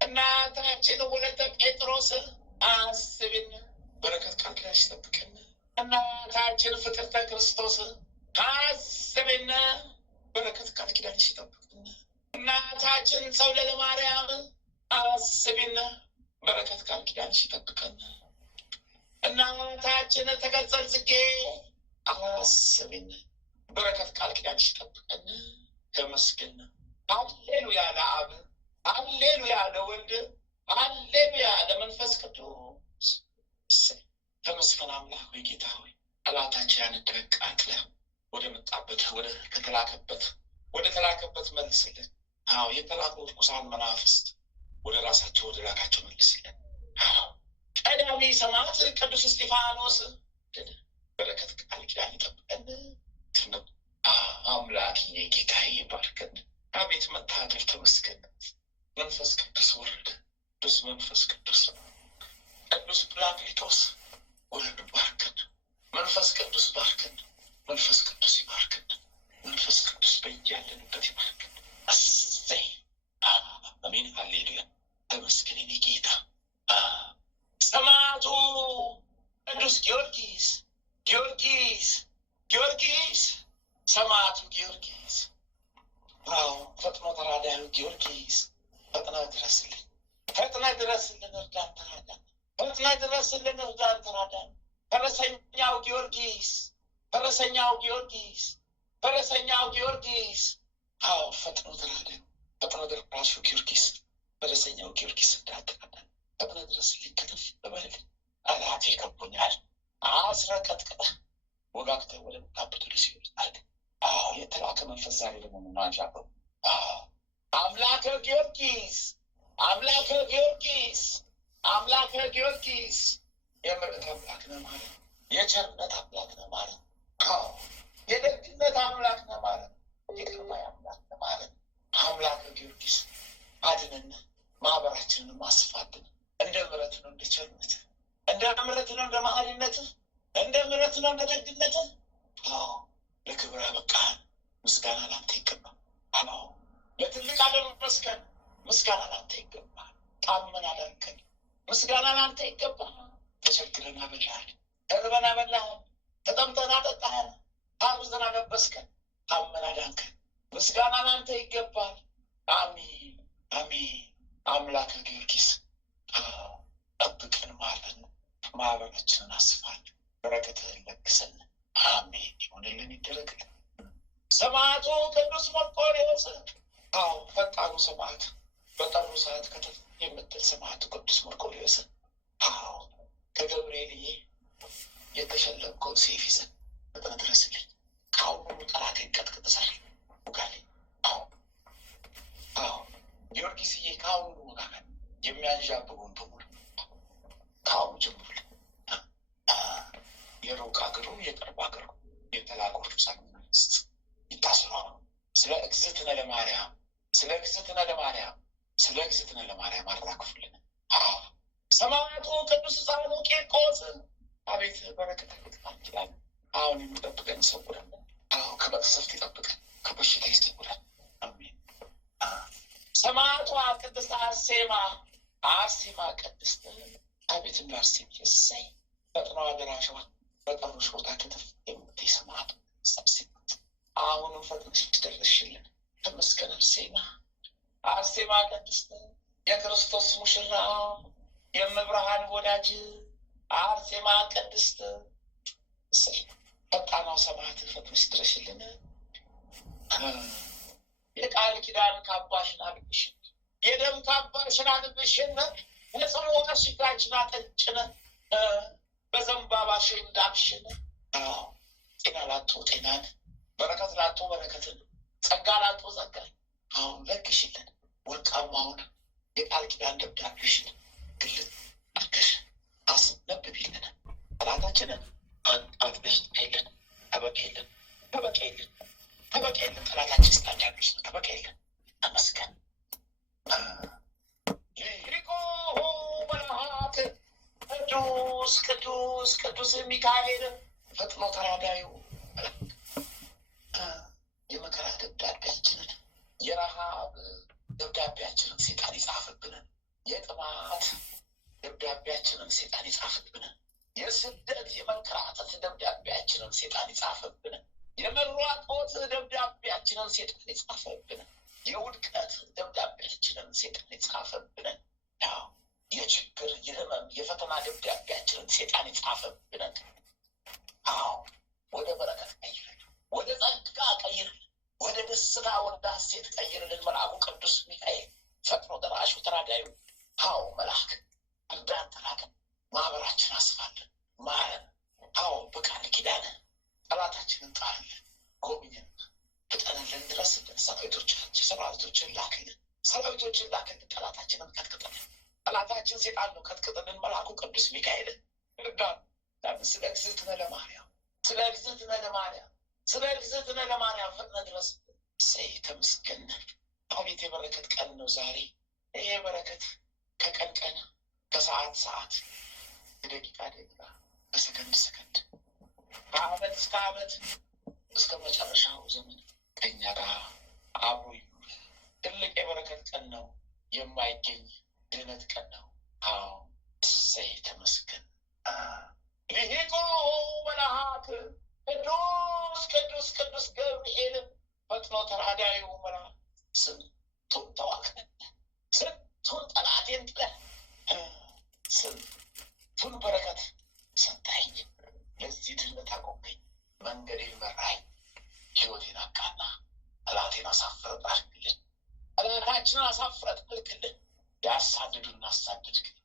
እናታችን ወለተ ጴጥሮስ አስቢን፣ በረከት ቃል ኪዳንሽ ይጠብቀን። እናታችን ፍቅርተ ክርስቶስ አስቢን፣ በረከት ቃል ኪዳንሽ ይጠብቀን። እናታችን ሰውለለ ማርያም አስቢን፣ በረከት ቃል ኪዳንሽ ይጠብቀን። እናታችን ተቀጸል ጽጌ አስቢን፣ በረከት ቃል ኪዳንሽ ይጠብቀን። ተመስገን። ሃሌሉያ ለአብ፣ ሃሌሉያ ለወልድ፣ ሃሌሉያ ለመንፈስ ቅዱስ። ተመስገን አምላክ ሆይ ጌታ ሆይ ጠላታችን ያንደረቅ አጥለ ወደ መጣበት ወደ ተላከበት መልስልን። አዎ የተላኩ ርኩሳን መናፍስት ወደ ራሳቸው ወደ ላካቸው መልስልን። አዎ ቀዳሚ ሰማዕት ቅዱስ እስጢፋኖስ በረከት ቃል ኪዳን ይጠብቀን። አምላክ ጌታ ይባርከን። አቤት መታደል ተመስገን። መንፈስ ቅዱስ ወረደ። ቅዱስ መንፈስ ቅዱስ ቅዱስ ጰራቅሊጦስ ወረድ ባርከን። መንፈስ ቅዱስ ባርከን። መንፈስ ቅዱስ ይባርከን። መንፈስ ቅዱስ በያለንበት ይባርከን። እሰይ አሜን። ሃሌሉያ ተመስገን። ጊዮርጊስ ሰማዕቱ ጊዮርጊስ፣ አዎ ፈጥኖ ተራዳዩ ጊዮርጊስ ፈጥነህ ድረስልን፣ ፈጥነህ ድረስልን፣ እርዳን፣ ተራዳን፣ ፈጥነህ ድረስልን፣ እርዳን፣ ተራዳን። ፈረሰኛው ጊዮርጊስ፣ ፈረሰኛው ጊዮርጊስ፣ ፈረሰኛው ጊዮርጊስ፣ አዎ ፈጥኖ ተራዳዩ፣ ፈጥኖ ደራሹ ጊዮርጊስ፣ ፈረሰኛው ጊዮርጊስ እርዳን፣ ተራዳን፣ ፈጥነህ ድረስልኝ፣ ከተፍ በልልኝ፣ ጠላቴ ከቦኛል፣ አስረቀጥቅጠህ ወጋግተህ ወደ መጣበት ወደ ሲኦል ጣልከኝ። አዎ የተላከ መንፈስ ዛሬ ደግሞ ምናንዣበው አምላከ ጊዮርጊስ፣ አምላከ ጊዮርጊስ፣ አምላከ ጊዮርጊስ የምሕረት አምላክ ነህ ማለት ነው። የቸርነት አምላክ ነህ ማለት ነው። አዎ የደግነት አምላክ ነህ ማለት ነው። ይቅር ባይ አምላክ ነህ ማለት ነው። አምላከ ጊዮርጊስ አድነን፣ ማህበራችንን አስፋልን። እንደ ምሕረት ነው፣ እንደ ቸርነት፣ እንደ ምሕረት ነው፣ እንደ መሐሪነትህ፣ እንደ ምሕረት ነው፣ እንደ ደግነትህ። አዎ ለክብር አበቃህን። ምስጋና ላንተ ይገባል። አዎ ለትልቅ አደረስከን። ምስጋና ላንተ ይገባል። ታመን አዳንከን። ምስጋና ላንተ ይገባል። ተቸግረን አበላህን፣ ተርበን አበላህን፣ ተጠምተን አጠጣህን፣ ታርዘን አለበስከን፣ ታመን አዳንከን። ምስጋና ላንተ ይገባል። አሚን አሚን። አምላከ ጊዮርጊስ ጠብቀን፣ ማረን፣ ማህበራችንን አስፋን፣ በረከትህን ለግሰን። አሜን ይሁንልን፣ ይደረግልን። ሰማዕቱ ቅዱስ መርቆሬዎስ፣ አዎ ፈጣኑ ሰማዕት፣ በጠሩ ሰዓት ከተፍ የምትል ሰማዕቱ ቅዱስ መርቆሬዎስ፣ አዎ ከገብርኤልዬ የተሸለምከውን ሰይፍ ይዘን ፈጥነህ ድረስልኝ። ከአሁኑ ጠላቴን ቀጥቅጥ፣ ዛሬ ውጋልኝ። አዎ አዎ ጊዮርጊስዬ ከአሁኑ ውጋለን፣ የሚያንዣብበውን በሙሉ ከአሁኑ ጀምሩልን። የሩቅ አገሩ የቅርብ አገሩ የተላኮቹ ሳንስት ይታስራሉ። ስለ እግዝእትነ ለማርያም፣ ስለ እግዝእትነ ለማርያም፣ ስለ እግዝእትነ ለማርያም አራግፉልን። ሰማዕቱ ቅዱስ ሕፃኑ ቂርቆስ፣ አቤት በረከት ይችላል። አሁን የሚጠብቀን ይሰውረን። አዎ ከመቅሰፍት ይጠብቀን፣ ከበሽታ ይሰውረን። አሜን። ሰማዕቷ ቅድስት አርሴማ፣ አርሴማ ቅድስት፣ አቤት እንደ አርሴማ እሰይ ፈጥኖ አደራሽዋ በጠሩሽ ቦታ ክትፍ የምትይ ሰማዕቱ ሰብስባት፣ አሁንም ፈጥነሽ ደረስሽልን። ተመስገን አርሴማ፣ አርሴማ ቅድስት፣ የክርስቶስ ሙሽራ፣ የመብርሃን ወዳጅ አርሴማ ቅድስት፣ እሰይ ፈጣኗ ሰማዕት ፈጥነሽ ድረሽልን። የቃል ኪዳን ካባሽን አልብሽን፣ የደም ካባሽን አልብሽን፣ የጽዋ ሽጋችን አጠጭን፣ በዘንባባሽ እንዳብሽን። ጤና ላጡ ጤናን፣ በረከት ላጡ በረከትን፣ ጸጋ ላጡ ጸጋን አሁን ለግሽልን። ወርቃማውን የቃል ኪዳን ደብዳቤሽን ግልጥ አድርገሽ አስነብቢልን። ጠላታችንን አጥበሽ ጣይልን። ተበቀይልን፣ ተበቀይልን፣ ተበቀይልን። ጠላታችን ስታንዳርዶች ነው። ተበቀይልን። ተመስገን። ሊቁ መልአክ ቅዱስ ቅዱስ ቅዱስ ሚካኤል ፈጥኖ ተራዳዩ የመከራ ደብዳቤያችንን፣ የረሃብ ደብዳቤያችንን ሴጣን ይጻፍብንን፣ የጥማት ደብዳቤያችንን ሴጣን ይጻፍብንን፣ የስደት የመንከራተት ደብዳቤያችንን ሴጣን ይጻፍብንን፣ የመሯቆት ደብዳቤያችንን ሴጣን ይጻፍብንን፣ የውድቀት ደብዳቤያችንን ሴጣን ይጻፍብንን፣ የችግር የህመም የፈተና ደብዳቤያችንን ሴጣን ይጻፍብንን፣ አዎ ወደ በረከት ቀይርልን፣ ወደ ጸጋ ቀይርልን፣ ወደ ደስታ ወደ ሐሴት ቀይርልን። መልአኩ ቅዱስ ሚካኤል ፈጥኖ ደራሹ ተራዳዩ አዎ መልአክ እርዳን፣ ተራዳን፣ ማህበራችን አስፋልን፣ ማረን። አዎ በቃል ኪዳን ጠላታችንን ጣልልን፣ ጎብኝን፣ ፍጠንልን፣ ድረስልን። ሰራዊቶችን ላክልን፣ ሰራዊቶችን ላክልን። ጠላታችንን ቀጥቅጥልን። ጠላታችን ሴጣን ነው። ቀጥቅጥልን። መልአኩ ቅዱስ ሚካኤል እርዳን። ስለ እግዝእትነ ለማርያም፣ ስለ እግዝእትነ ለማርያም፣ ስለ እግዝእትነ ለማርያም ፈጥነህ ድረስ። እሰይ ተመስገን። አቤት የበረከት ቀን ነው ዛሬ። ይሄ በረከት ከቀን ቀን፣ ከሰዓት ሰዓት፣ ከደቂቃ ደቂቃ፣ ከሰከንድ ሰከንድ፣ ከዓመት እስከ ዓመት፣ እስከ መጨረሻው ዘመን ከኛ ጋር አብሮ ይኑር። ትልቅ የበረከት ቀን ነው። የማይገኝ ድህነት ቀን ነው። አዎ እሰይ ተመስገን። ሊቁ መልአክ ቅዱስ ቅዱስ ቅዱስ ገብርኤል ፈጥኖ ተራዳዩ መልአክ ስንቱን ተዋግተህ ስንቱን ጠላቴን ጥለህ ስንቱን በረከት ሰጠኸኝ። ለዚህ ድል ታቆምከኝ፣ መንገዴን መራኝ፣ ሕይወቴን አቃና፣ ጠላቴን አሳፍረህ ጣልክልን፣ ጠላታችንን አሳፍረህ ጣልክልን። ያሳድዱን አሳደድክልን፣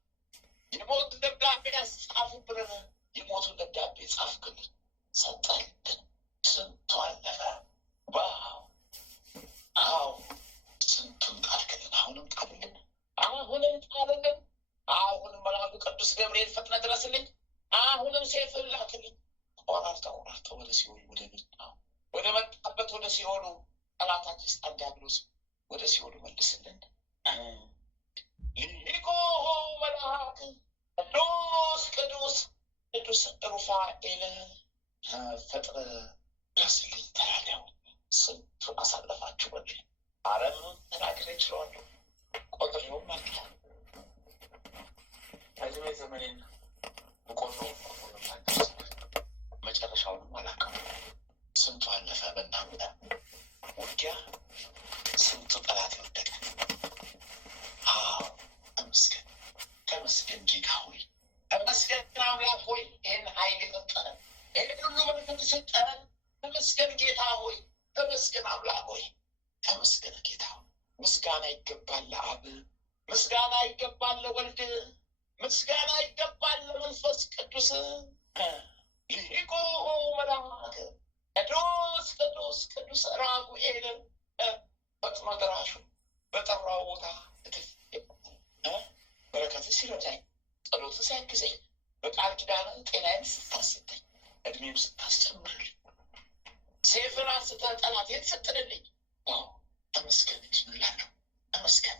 የሞት ደብዳቤ ያስጻፉብንን የሞቱን ደብዳቤ ጻፍክልን፣ ሰጠህልን። ስንቱ አለፈ። ዋው! አዎ ስንቱን ጣልክልን፣ አሁንም ጣልልን፣ አሁንም ጣልልን። አሁንም መልአኩ ቅዱስ ገብርኤል ፈጥነህ ድረስልኝ፣ አሁንም ሰይፍህን ላክልኝ። ቆራርጠው ወደ ሲኦል ወደ መጣበት ወደ ሲኦሉ ጠላታችን ሰይጣን ዲያብሎስ ወደ ሲኦሉ መልስልን። ሊቁ መልአክ ቅዱስ ቅዱስ ቅዱስ ሩፋኤል ፈጥነህ ድረስልኝ። ተራዳዩ ስንቱን አሳለፋችሁ በል። አረምን ተናግሬ እችለዋለሁ፣ ቆጥሬውም ማለት ነው። እድሜ ዘመኔን ቆጥሮ መጨረሻውንም አላውቅም። ስንቱ አለፈ በእናንተ ውጊያ፣ ስንቱ ጠላት የወደቀ። አዎ ተመስገን ተመስገን ጌታ ሆይ፣ ተመስገን አምላክ ሆይ፣ ይህን ኃይል የሰጠን ይህን ሁሉ በረከት የሰጠን ተመስገን ጌታ ሆይ፣ ተመስገን አምላክ ሆይ፣ ተመስገን ጌታ ሆይ። ምስጋና ይገባል ለአብ፣ ምስጋና ይገባል ለወልድ፣ ምስጋና ይገባል ለመንፈስ ቅዱስ። ሊቁ መልአክ ቅዱስ ቅዱስ ቅዱስ ራጉኤል ፈጥኖ ደራሹ በጠራው ቦታ በረከት ሲረዳኝ፣ ጸሎት ሲያግዘኝ፣ በቃል ኪዳን ጤናዬን ስታሰጠኝ፣ እድሜም ስታስጨምርልኝ፣ ሰይፍን አንስተህ ጠላቴን ስትጥልልኝ፣ ተመስገን እንጂ ምን እላለሁ? ተመስገን፣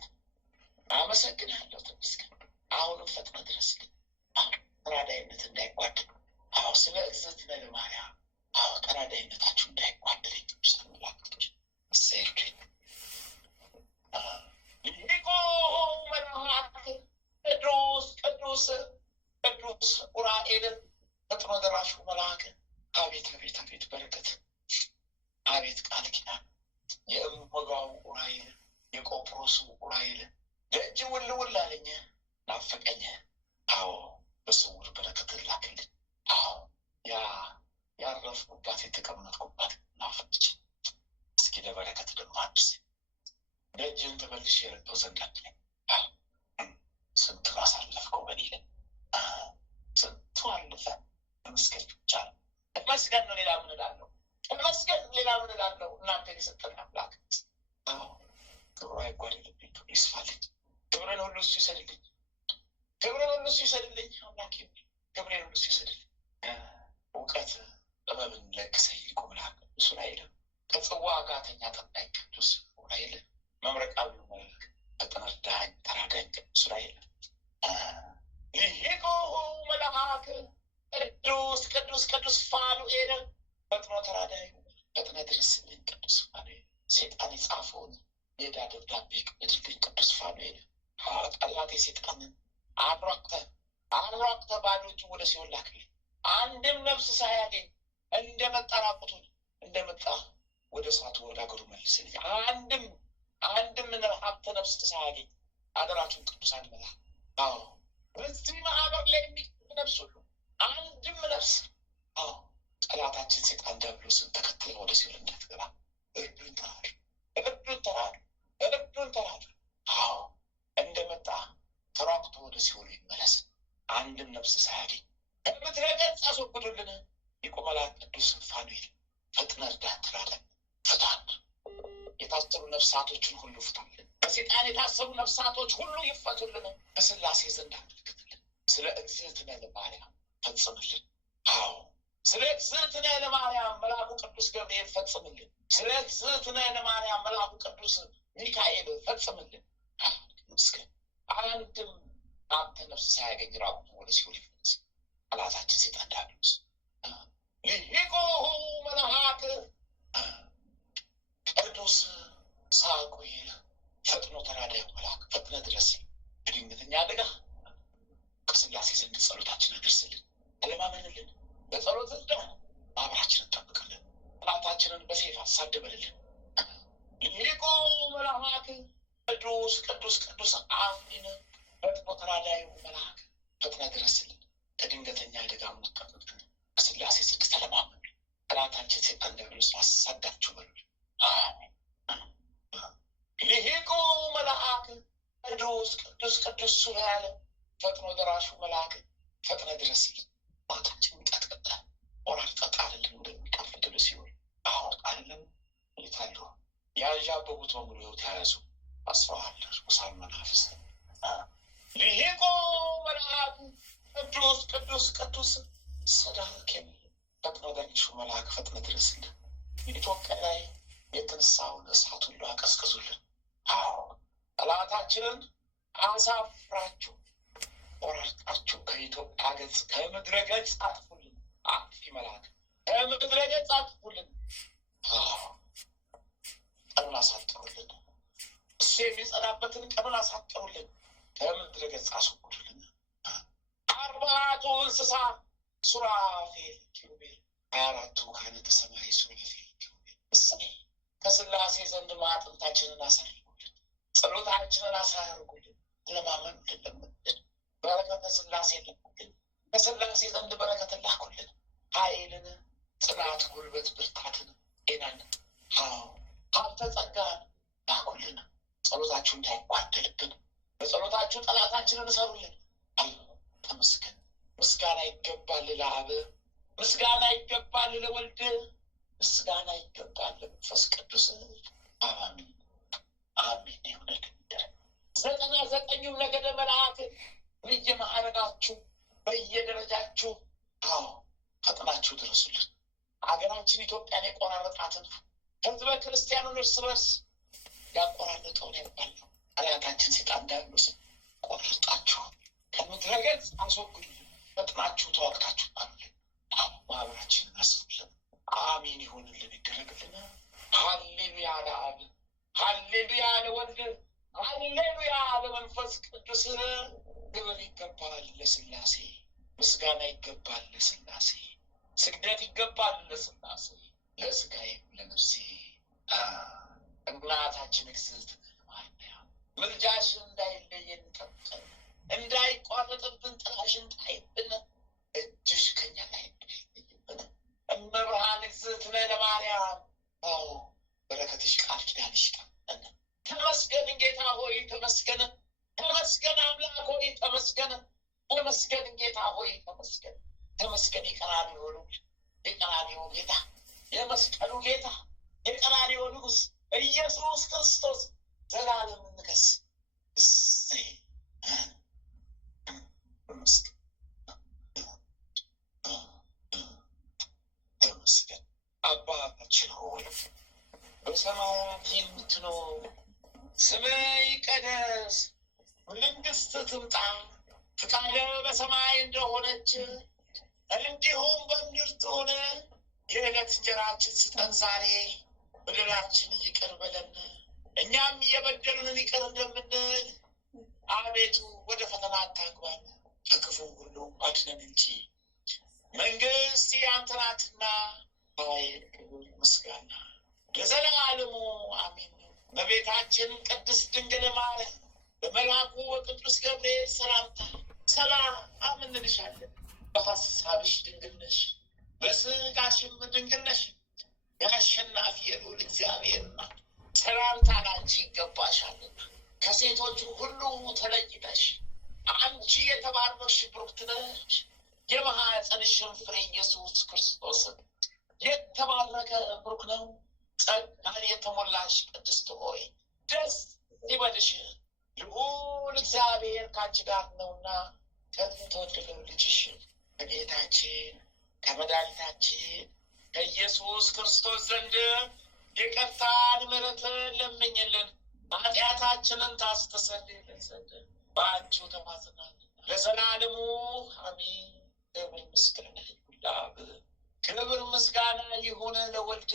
አመሰግናለሁ፣ ተመስገን። አሁንም ፈጥነህ ድረስልኝ። ተራዳይነት እንዳይጓደል። አዎ ስለ እግዝእትነ ለማርያም ተራዳይነታችሁ እንዳይጓደል ቅዱሳን መላእክቶች እሰይልኝ። ሊቁ መልአክ ቅዱስ ቅዱስ ቅዱስ ኡራኤል ፈጥኖ ደራሹ መልአክ አቤት አቤት አቤት በረከት፣ አቤት ቃል ኪዳን፣ የእመጋው ኡራኤል የቆጵሮሱ ኡራኤል ደጅ ውልውል አለኝ፣ ናፈቀኝ። አዎ በስውር በረከት ላክልኝ። አዎ ያረፍኩባት የተቀመጥኩባት ናፈቀች። እስኪ ለበረከት ደግሞ አድርሰኝ፣ ደጅን ተመልሼ የረግጠው ዘንድ አድነኝ። ስንቱ አሳለፍከው በኔ ላይ፣ ስንቱ አለፈ። ተመስገን ብቻ ነው። ተመስገን ነው። ሌላ ምን እላለሁ? ተመስገን፣ ሌላ ምን እላለሁ? እናንተን የሰጠን አምላክ ክብሩ አይጓደልብኝ፣ ክብሩ ይስፋልኝ፣ ክብርን ሁሉ እሱ ይሰድልኝ፣ ክብርን ሁሉ እሱ ይሰድልኝ። አምላኬ ክብሬን ሁሉ እሱ ይሰድልኝ። እውቀት ጥበብን ለግሰኝ ሊቁ መልአክ ቅዱስ ኡራኤል ከጽዋ ጋተኛ ጠጣኝ ቅዱስ ኡራኤል መምረቃዊ መልአክ ፈጥነህ እርዳኝ ተራዳኝ ቅዱስ ኡራኤል። ሊቁ መልአክ ቅዱስ ቅዱስ ቅዱስ ፋኑኤል ፈጥኖ ተራዳዩ ፈጥነህ ድረስልኝ ቅዱስ ፋኑኤል። ሰይጣን የጻፈውን የዕዳ ደብዳቤ ቅድልኝ ቅዱስ ፋኑኤል። ጠላቴ ሰይጣንን አሯቅተህ ባዶ እጁን ወደ ሲኦል ላክልኝ። አንድም ነፍስ ሳያገኝ እንደመጣ ራቁቱን እንደመጣ ወደ እሳቱ ወደ አገሩ መልስልኝ። አንድም ሀብተ ነፍስ ሳያገኝ አደራችሁን ቅዱሳን መላክ። አዎ በዚህ ማህበር ላይ የሚገኝ ነፍስ ሁሉ አንድም ነፍስ ጠላታችን ሰይጣን ዲያብሎስን ተከትለ ወደ ሲኦል እንዳትገባ እርዱን ተራዱ፣ እርዱን ተራዱ፣ እርዱን ተራዱ። አዎ እንደመጣ ተራቁቶ ወደ ሲኦል ይመለስ። አንድም ነፍስ ሳያገኝ ከምድረ ገጽ አስወግዱልን። ሊቁ መልአክ ቅዱስ ፋኑኤል ፈጥነህ እርዳን ትላለን። ፍታን፣ የታሰሩ ነፍሳቶችን ሁሉ ፍታልን። በሰይጣን የታሰሩ ነፍሳቶች ሁሉ ይፈቱልን። በስላሴ ዘንድ አመልክትልን። ስለ እግዝእትነ ለማርያም ፈጽምልን። አዎ ስለ እግዝእትነ ለማርያም መልአኩ ቅዱስ ገብርኤል ፈጽምልን። ስለ እግዝእትነ ለማርያም መልአኩ ቅዱስ ሚካኤል ፈጽምልን። ምስገን አንድም አንተ ነፍስ ሳያገኝ ራቁቱ ወደ ሲኦል ይመለስ ጠላታችን ሰይጣን ዲያብሎስ። ሊቁ መልአክ ቅዱስ ሳቁኤል ፈጥኖ ተራዳዩ መልአክ ፈጥነህ ድረስ። በድንገተኛ አደጋ ከስላሴ ዘንድ ጸሎታችንን አድርስልን፣ ተለማመንልን። በጸሎት እርዳን፣ ማህበራችንን ጠብቅልን። ጠላታ ጠላታችንን በሰይፍ አሳደበልን። ሊቁ መልአክ ቅዱስ ቅዱስ ቅዱስ አሜን። ፈጥኖ ተራዳዩ መልአክ ፈጥነህ ድረስልን። ከድንገተኛ አደጋ ሞት ጠብቀን። በሥላሴ ስም ተለማመን። ጠላታችን ሰይጣን ዲያብሎስ አሳዳችሁ በሉ። ሊቁ መልአክ ቅዱስ ቅዱስ ቅዱስ ሱራኤል ፈጥኖ ደራሹ መልአክ ፈጥነህ ድረስልን። ጠላታችንን ቀጥቅጠህ ቆራርጠህ ጣልልን እንደሚጣፍጥ ሲሆን አሁን ጣልልን። ይታሉ ያንዣበቡት በሙሉ ሕይወት ያያዙ አስረዋል። ርኩሳን መናፍስት ሊቁ መልአክ ቅዱስ ቅዱስ ቅዱስ ሰዳክም ፈጥኖ ደራሹ መልአክ ፈጥነህ ድረስልን። ኢትዮጵያ ላይ የተነሳውን እሳት ሁሉ አቀዝቅዙልን። አዎ ጠላታችንን አሳፍራችሁ ቆራርጣችሁ ከኢትዮጵያ ገጽ ከምድረ ገጽ አጥፉልን። አጥፊ መልአክ ከምድረ ገጽ አጥፉልን። ቀኑን አሳጥሩልን። እሱ የሚጸናበትን ቀኑን አሳጥሩልን። ከምድረ ገጽ አስወግዱልን። አርባቱ እንስሳ ሱራፌል ኪሩቤል 24ቱ ካህናተ ሰማይ ሱራፌል ኪሩቤል ከሥላሴ ዘንድ ማዕጠንታችንን አሳርጉልን። ጸሎታችንን አሳርጉልን። ለማመን ለምንድን በረከተ ሥላሴ ለምንድን ከሥላሴ ዘንድ በረከት ላኩልን። ኃይልን፣ ጽናት፣ ጉልበት፣ ብርታትን፣ ጤናን፣ ሀብተ ጸጋን ላኩልን። ጸሎታችሁ እንዳይጓደልብን በጸሎታችሁ ጠላታችንን እሰሩልን። ተመስገን። ምስጋና ይገባል ለአብ፣ ምስጋና ይገባል ለወልድ፣ ምስጋና ይገባል ለመንፈስ ቅዱስ። አሜን አሜን። ይሁንልን። 99ኙም ነገደ መላእክት በየማዕረጋችሁ በየደረጃችሁ ፈጥናችሁ ድረሱልን። ሀገራችን ኢትዮጵያን የቆራረጣትን ሕዝበ ክርስቲያኑን እርስ በርስ ያቆራረጠውን ያባል ነው ጠላታችን ሰይጣን ዲያብሎስን ቆራርጣችሁ ከምድረ ገጽ አስወግዱልን። ፈጥናችሁ ተዋግታችሁ ጣሉልን። ማህበራችንን አስቡልን። አሜን ይሁንልን፣ ይደረግልን። ሃሌሉያ ለአብ፣ ሃሌሉያ ለወልድ፣ ሃሌሉያ ለመንፈስ ቅዱስ። ክብር ይገባል ለሥላሴ፣ ምስጋና ይገባል ለሥላሴ፣ ስግደት ይገባል ለሥላሴ፣ ለሥጋዬም ለነፍሴ። እናታችን እግዝእትነ ማርያም ምልጃሽ እንዳይለየን ጠብቀን፣ እንዳይቋረጥብን ጥላሽን ጣይብን፣ እጅሽ ከኛ ላይ እንዳይለይብን። እመብርሃን እግዝእትነ ለማርያም በረከትሽ ቃል ኪዳንሽ ጠብቀን። ተመስገን ጌታ ሆይ ተመስገን፣ ተመስገን አምላክ ሆይ ተመስገን፣ ተመስገን ጌታ ሆይ ተመስገን፣ ተመስገን። የቀራንዮ ንጉሥ፣ የቀራንዮ ጌታ፣ የመስቀሉ ጌታ፣ የቀራንዮ ንጉሥ ኢየሱስ ክርስቶስ ዘላለም ንገስ። ተመስገን። አባታችን ሆይ በሰማያት የምትኖር ስምህ ይቀደስ፣ መንግሥትህ ትምጣ፣ ፈቃድህ በሰማይ እንደሆነች እንዲሁም በምድር ትሁን። የዕለት እንጀራችንን ስጠን ዛሬ፣ በደላችንን ይቅር በለን እኛም የበደሉንን ይቅር እንደምንል፣ አቤቱ ወደ ፈተና አታግባን ከክፉ ሁሉ አድነን እንጂ መንግሥት ያንተ ናትና ኃይል፣ ክብር፣ ምስጋና ለዘላለሙ አሜን። እመቤታችን ቅድስት ድንግል ማርያም በመልአኩ በቅዱስ ገብርኤል ሰላምታ ሰላም እንልሻለን። በሐሳብሽ ድንግል ነሽ፣ በሥጋሽም ድንግል ነሽ። የአሸናፊ የልዑል እግዚአብሔር እናት ሰላምታ ላንቺ ይገባሻልና ከሴቶች ሁሉ ተለይተሽ አንቺ የተባረክሽ ብሩክት ነሽ። የማኅፀንሽም ፍሬ ኢየሱስ ክርስቶስ የተባረከ ብሩክ ነው። ጸጋን የተሞላሽ ቅድስት ሆይ ደስ ይበልሽ፣ ልዑል እግዚአብሔር ከአንቺ ጋር ነውና ከተወደደው ልጅሽ ከጌታችን ከመድኃኒታችን ከኢየሱስ ክርስቶስ ዘንድ ይቅርታን ምሕረትን ለምኝልን ኃጢአታችንን ታስተሰርይልን ዘንድ በአንቺው ተማጽናለን ለዘላለሙ አሜን። ክብር ምስጋና ይሁን ለአብ፣ ክብር ምስጋና ይሁን ለወልድ፣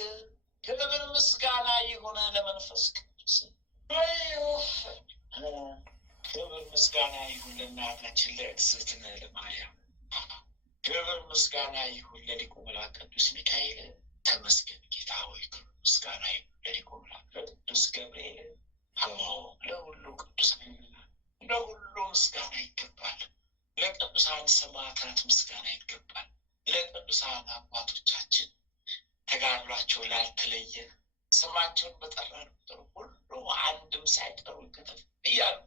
ክብር ምስጋና ይሁን ለመንፈስ ቅዱስ። ክብር ምስጋና ይሁን ለእናታችን ለእግዝእትነ ለማርያም። ክብር ምስጋና ይሁን ለሊቁ መልአክ ቅዱስ ሚካኤል። ተመስገን ጌታ ሆይ ምስጋና ለሊቀ መላእክት ለቅዱስ ገብርኤል ለሁሉ ቅዱሳን ለሁሉ ምስጋና ይገባል። ለቅዱሳን ሰማዕታት ምስጋና ይገባል። ለቅዱሳን አባቶቻችን ተጋድሏቸው ላልተለየ ስማቸውን በጠራን ቁጥር ሁሉ አንድም ሳይቀሩ ከተፍ እያሉ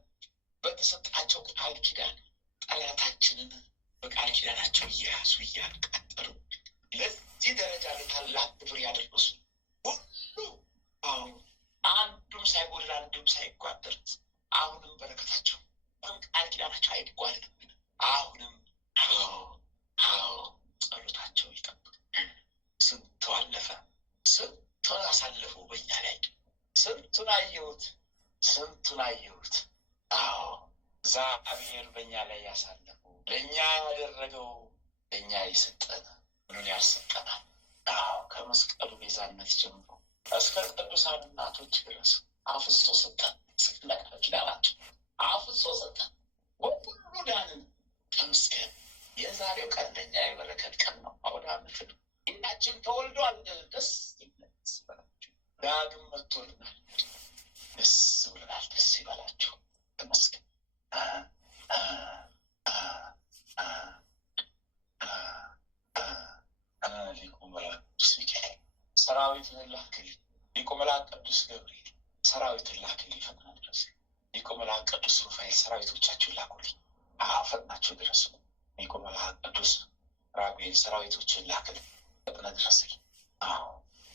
በተሰጣቸው ቃል ኪዳን ጠላታችንን በቃል ኪዳናቸው እየያዙ እያቃጠሉ ለዚህ ደረጃ ለታላቅ ክብር ያደረሱ ሁሉ አሁን አንዱም ሳይጎድል አንዱም ሳይጓደል አሁንም በረከታቸው ቃል ኪዳናቸው አይጓደልም። አሁንም ጸሎታቸው ይጠብቅ። ስንቱ አለፈ፣ ስንቱን አሳለፉ በኛ ላይ፣ ስንቱን አየሁት፣ ስንቱን አየሁት። እግዚአብሔር በኛ ላይ ያሳለፉ ለእኛ ያደረገው ለእኛ የሰጠን ምኑን ያልሰጠናል። ከመስቀሉ ቤዛነት ጀምሮ እስከ ቅዱሳን እናቶች ድረስ አፍሶ ሰጠን። ስቅለቃ ኪዳናቸው አፍሶ ሰጠን። በሁሉ ዳንን። ተመስገን። የዛሬው ቀን ለኛ የበረከት ቀን ነው። አውደ ዓመት ነው። ጌታችን ተወልዷል። ደስ ይበላችሁ። ዳግም መጥቶልናል። ደስ ብሎናል። ደስ ይበላችሁ። ተመስገን። ሊቀ መላእክት ቅዱስ ሚካኤል ሰራዊትህን ላክልኝ። ሊቀ መላእክት ቅዱስ ገብርኤል ሰራዊትን ላክልኝ። ፈጥነህ ድረስ። ሊቀ መላእክት ቅዱስ ሩፋኤል ሰራዊቶቻችሁን ላኩልኝ። ፈጥናችሁ ድረሱ። ሊቀ መላእክት ቅዱስ ራጉኤል ሰራዊቶችን ላክልኝ። ፈጥነህ ድረስልኝ።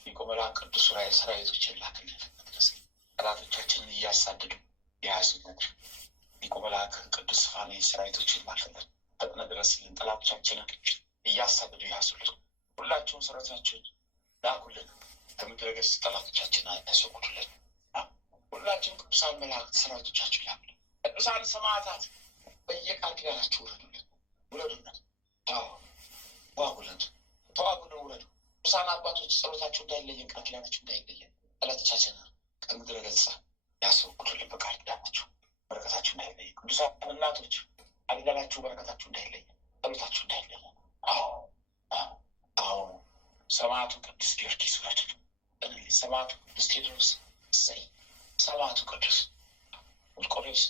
ሊቀ መላእክት ቅዱስ ዑራኤል ሰራዊቶችን ላክልኝ። ፈጥነህ ድረስልኝ። ጠላቶቻችንን እያሳደዱ የያዙ ነገር ሊቀ መላእክት ቅዱስ ፋኑኤል ሰራዊቶችን ላክልን። ፈጥነህ ድረስልን። ጠላቶቻችንን እያሳደዱ ያዙልን። ሁላችሁም ሰራዊታችሁን ላኩልን። ከምድረ ገጽ ጠላቶቻችን ያስወግዱልን። ሁላችሁም ቅዱሳን መላእክት ሰራዊቶቻችሁን ላኩልን። ቅዱሳን ሰማዕታት በየቃል ኪዳናችሁ ውረዱልን። ተዋጉልን፣ ውረዱ። ቅዱሳን አባቶች ጸሎታችሁ እንዳይለየን፣ ቃል ኪዳናችሁ እንዳይለየን፣ ጠላቶቻችንን ከምድረ ገጽ ያስወግዱልን። በቃል ኪዳናችሁ በረከታችሁ እንዳይለየን። ቅዱሳን እናቶች ቃል ኪዳናችሁ በረከታችሁ እንዳይለየን፣ ጸሎታችሁ እንዳይለየን። ሰማዕቱ ቅዱስ ጊዮርጊስ ውረድ። ሰማዕቱ ቅዱስ ቴዎድሮስ እሰይ። ሰማዕቱ ቅዱስ መርቆሬዎስ፣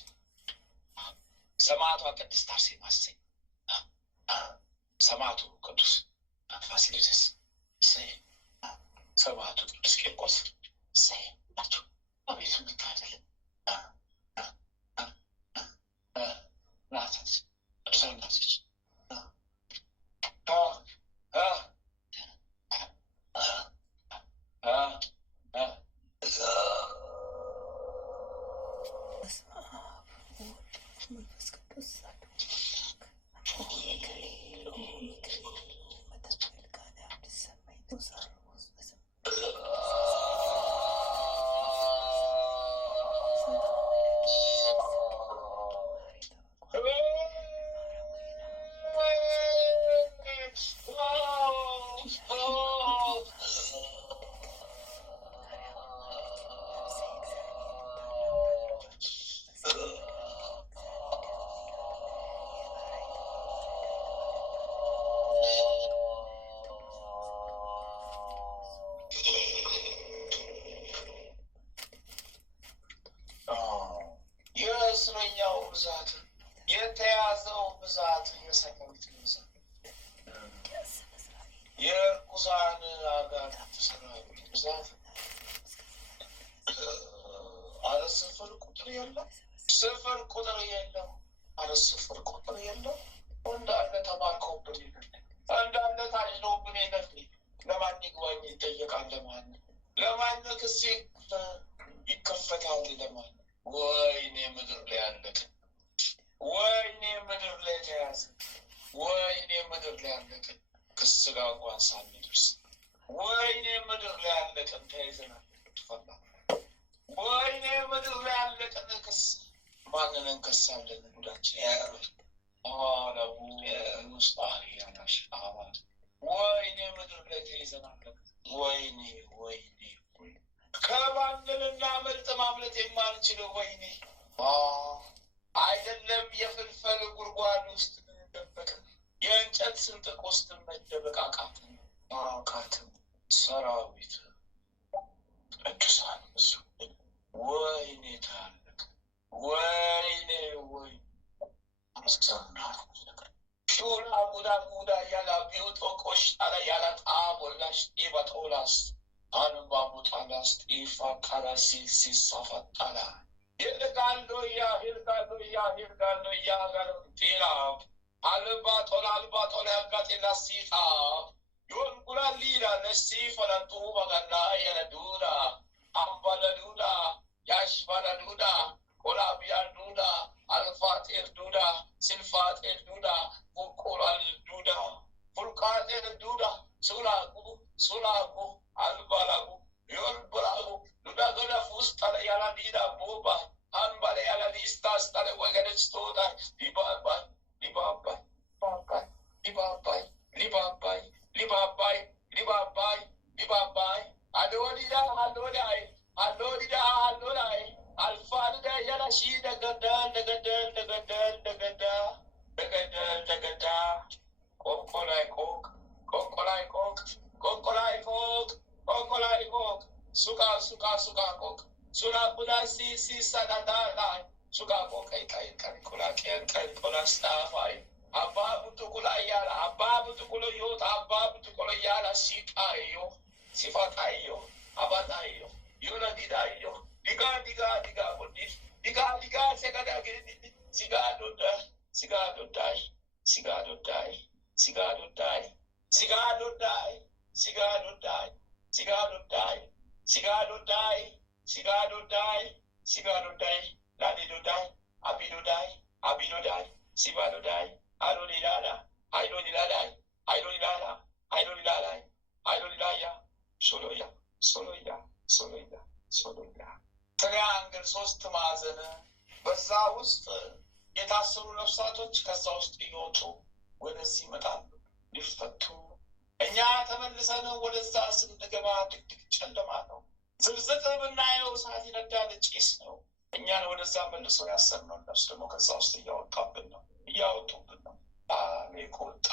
ሰማዕቷ ቅድስት አርሴማ እሰይ። ሰማዕቱ ቅዱስ ፋሲለደስ እሰይ። ሰማዕቱ ቅዱስ ቂርቆስ እሰይ ናቸው። አቤቱ ምታደል ናቶች ቅዱሳን ናቶች የእስረኛው ብዛት፣ የተያዘው ብዛት፣ የሰራዊት ብዛት፣ የርኩሳን አጋንንት ሰራዊት ብዛት አለ ስፍር ቁጥር የለም። ስፍር ቁጥር የለም። አለ ስፍር ቁጥር የለም። እንዳለ ተማርከውብን የለም። እንዳለ ታጭነውብን የለም። ለማን ይግባኝ ይጠየቃል? ለማን ክስ ይከፈታል? ለማን? ወይኔ ምድር ላይ አለቅን። ወይኔ ምድር ላይ ተያዘ። ወይኔ ምድር ላይ አለቅን። ክስ ጋር እንኳን ሳንደርስ ወይኔ ምድር ላይ አለቅን። ተያይዘናል። ትፈላ ወይኔ ምድር ላይ አለቅን። ክስ ማንን እንከሳለን? ጉዳችን አዋለው ውስጥ ያናሽ አባል ወይኔ ምድር ላይ ተይዘናል። ወይኔ ወይኔ ከማንንና መልጥ ማምለጥ የማንችለው ወይኔ አይደለም። የፍልፈል ጉድጓድ ውስጥ ደበቅ፣ የእንጨት ስንጥቅ ውስጥ መደበቅ አቃተን። ሰራዊት ቅዱሳን ብዙ ወይኔ ታለቅ ወይኔ ወይ አሰና ሹላ ጉዳ ጉዳ ያላ ቢውጦ ቆሽጣላ ያላ ጣቦላሽ ኢበጦላስ አንባቡጣላስ ኢፋ ካላሲል ሲሳፈጣላ ሂልጋሎያ ጋርምጤላ አልባ ጦላ ያጋጤላ ሲጣ ዮን ጉላሊዳ ለሲፈለጡ በገና የለዱዳ አምባለዱዳ ያሽባለዱዳ ቆላቢያ ዱዳ አልፋጤር ዱዳ ሲልፋጤር ዱዳ ፉቁላል ዱዳ ፉልቃጤር ዱዳ ሱላቁ አልባላቁ ዮን ብላቁ ዱዳ ገደፍ ውስጥ አለ ያላ ዲዳ ቦባ አንባለ ያላ ዲስታስ ታለ ወገደች ቶታ ሊባባይ አዶዲዳ አልፋልዳ ያላሺ ደገዳ ቆቆላይ ቆቅ ሱቃ ቆቅ ሱላ ቡላ ሲሳዳዳላይ ሱቃ ቆቅ ቆላ ስታፋይ አባ ቡቱቁላ እያላ አባ ቡቱቁሎ ዮት አባ ቡቱቁሎ እያላ ሲጣዮ ሲፋጣዮ አባጣዮ ዮነ ዲዳዮ ዲጋ ቦዲስ ዲጋ ሰገዳ ግዲ ሲጋዶዳይ ላዲዶዳይ አቢዶዳይ ሲባዶዳይ አይሎሊላያ ሶሎያ ትሪያንግል ሶስት ማዕዘን በዛ ውስጥ የታሰሩ ነፍሳቶች ከዛ ውስጥ እየወጡ ወደዚህ ይመጣሉ ሊፈቱ። እኛ ተመልሰን ወደዛ ስንገባ ድቅድቅ ጨለማ ነው። ዝብዝቅ ብናየው እሳት ይነዳል፣ ጭስ ነው። እኛን ወደዛ መልሰው ያሰርነው ነፍስ ደግሞ ከዛ ውስጥ እያወጡብን ነው። ሌቆጣ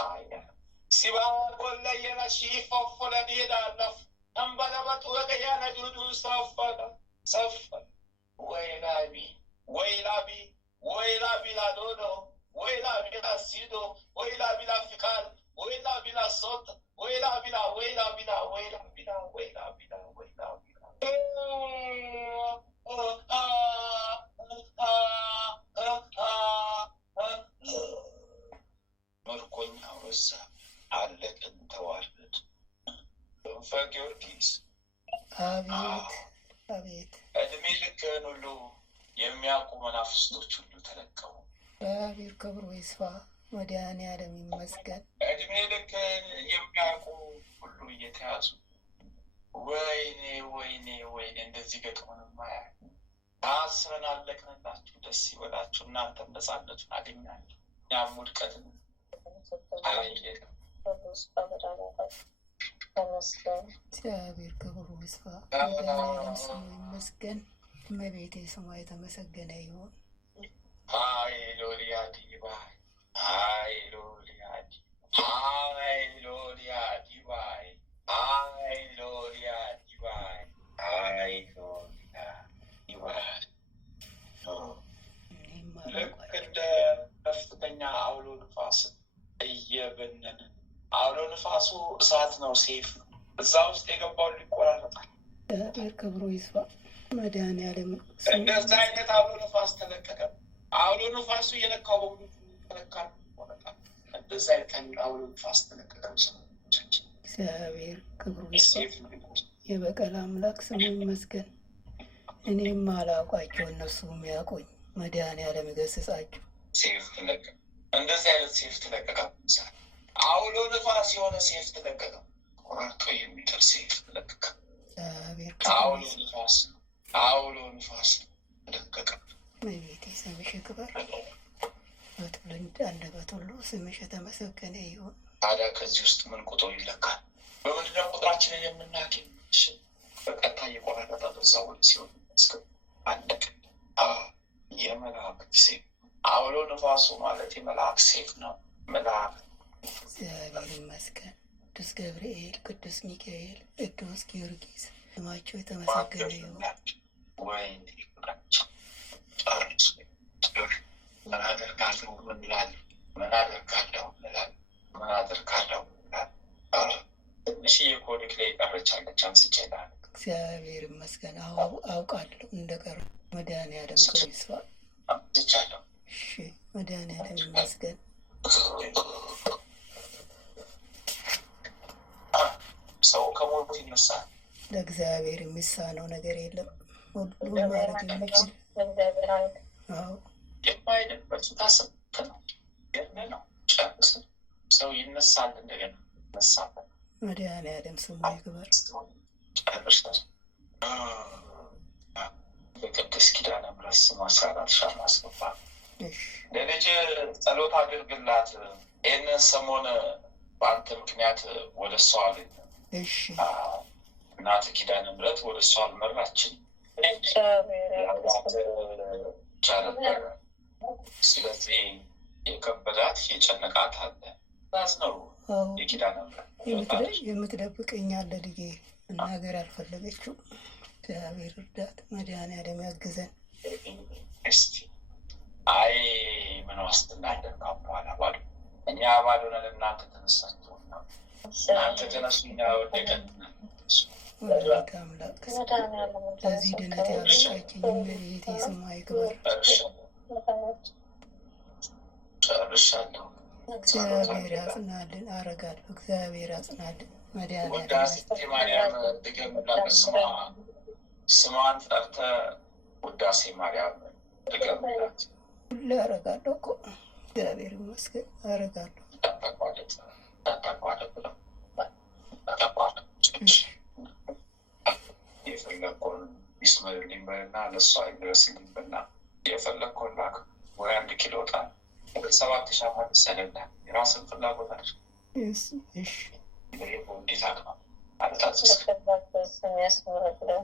ሲባቆለየነ ሺፎፎለ ዲዳለፍ አንበለበጡ ወገያነ ዱዱ ሰፈለ ወይላቢ ላዶዶ ወይላቢ ላሲዶ ወይላቢ ላፊካል ወይላቢ ላሶት ወይላቢ መርኮኛ ወሳ አለቅን ተዋርድ ጊዮርጊስ አቤት እድሜ ልክህን ሁሉ የሚያውቁ መናፍስቶች ሁሉ ተለቀሙ። እግዚአብሔር ክብሩ ይስፋ፣ መድኃኔዓለም ይመስገን። እድሜ ልክህን የሚያውቁ ሁሉ እየተያዙ ወይኔ እንደዚህ ገጥሞን ማያ ታስረን አለቅንላችሁ። ደስ ይበላችሁ፣ እናንተም ነፃነቱን አገኛችሁ፣ እኛም ውድቀትን አላየንም። እግዚአብሔር ክብሩ ይስፋ፣ መድኃኔዓለም ስሙ ይመስገን። እመቤቴ ስሟ የተመሰገነ ይሁን። ሃሌሉያ ዲባይ ሃሌሉያ ዲባይ ልክ እንደ ከፍተኛ አውሎ ንፋስ እየበነን አውሎ ንፋሱ እሳት ነው፣ ሴፍ ነው። እዛ ውስጥ የገባው ይቆራረጣል። እግዚአብሔር ክብሩ ይስፋ፣ መድኃኔዓለም እንደዛ አይነት አውሎ ንፋስ ተለቀቀ። አውሎ ንፋሱ የነካው በሙሉ ተለካል፣ ይቆረጣል። እንደዛ አይነት አውሎ ንፋስ ተለቀቀ። እግዚአብሔር ክብሩ ይስፋ፣ የበቀል አምላክ ስሙ ይመስገን። እኔም አላውቃቸው እነሱ የሚያውቁኝ፣ መድኃኔዓለም ይገስጻችሁ። ሴፍ ተለቀቀ። እንደዚህ አይነት ሴፍ ተለቀቀ። አውሎ ንፋስ የሆነ ሴፍ ተለቀቀ። ቆራርጦ የሚጥል ሴፍ ተለቀቀ። አውሎ ንፋስ ተለቀቀ። እመቤቴ ስምሽ ይክበር፣ በትውልድ አንደበት ሁሉ ስምሽ የተመሰገነ ይሁን። ታዲያ ከዚህ ውስጥ ምን ቁጥሩ ይለካል? በምንድነው ቁጥራችንን የምናገኝ? በቀጥታ እየቆራረጠ በዛው ሲሆን አለቅ የመላእክት ሴፍ። አውሎ ንፋሱ ማለት የመላእክት ሴፍ ነው። መልአክ እግዚአብሔር ይመስገን። ቅዱስ ገብርኤል፣ ቅዱስ ሚካኤል፣ ቅዱስ ጊዮርጊስ ስማቸው የተመሰገነ ይሁን። ወይኔ ምን አደርጋለሁ ምን እላለሁ ምን አደርጋለሁ ምን አደርጋለሁ። ትንሽዬ ኮዲክ ላይ ቀረቻለች አንስቼ እላለሁ። እግዚአብሔር ይመስገን አውቃለሁ እንደቀረ መድኃኒዓለም ክብር ይስፋ። አንስቻለሁ። እሺ መድኃኒዓለም ይመስገን። ሰው ከሞት ይነሳል። ለእግዚአብሔር የሚሳነው ነገር የለም። ሁሉም ማድረግ የሚችል የማይደበት ታስብ ነው ነው ጨርስ ሰው ይነሳል። እንደገና ይነሳል። መድኃኒዓለም ስሙ ይክበር። ጨርሳል። በቅድስት ኪዳነ ምሕረት ስም 14 ሻማ አስገባ። ለልጅ ጸሎት አድርግላት። ይህንን ሰሞን በአንተ ምክንያት ወደ እሷ አለኝ። እናት ኪዳነ ምሕረት ወደ እሷ አልመራችን ቻነበረ። ስለዚህ የከበዳት የጨነቃት አለ ነው የኪዳነ ምሕረት የምትደብቀኛለ ልጄ እናገር አልፈለገችው። እግዚአብሔር እርዳት። መድኃኒዓለም ያግዘን። እስቲ አይ ምን ዋስትና አለን? በኋላ ባዶ እኛ ባዶ ነን። እናንተ ተነሳችሁ ነው እናንተ ተነሱ፣ እኛ ወደቀን። ወላዲተ አምላክ ለዚህ ድነት ያበቃችኝ እመቤቴ ስሟ ይክበር። ጨርሻለሁ። እግዚአብሔር ያጽናልን። አረጋለሁ። እግዚአብሔር ያጽናልን። መድኃኒዓለም ውዳሴ ማርያም ድገምላት። ስሟን ጠርተህ ውዳሴ ማርያም ድገምላት። ሁሌ አረጋለሁ እኮ እግዚአብሔር ይመስገን አረጋለሁ። የፈለግከውን ይስመርልኝ በልና ለእሷ ይድረስልኝ በልና የፈለግከውን ላክ። ወይ 1 ኪሎ ጣል 7 ሻማ ሰለላ የራስን ፍላጎት አድርግ። እንዴት አቅማ አለታዘዝ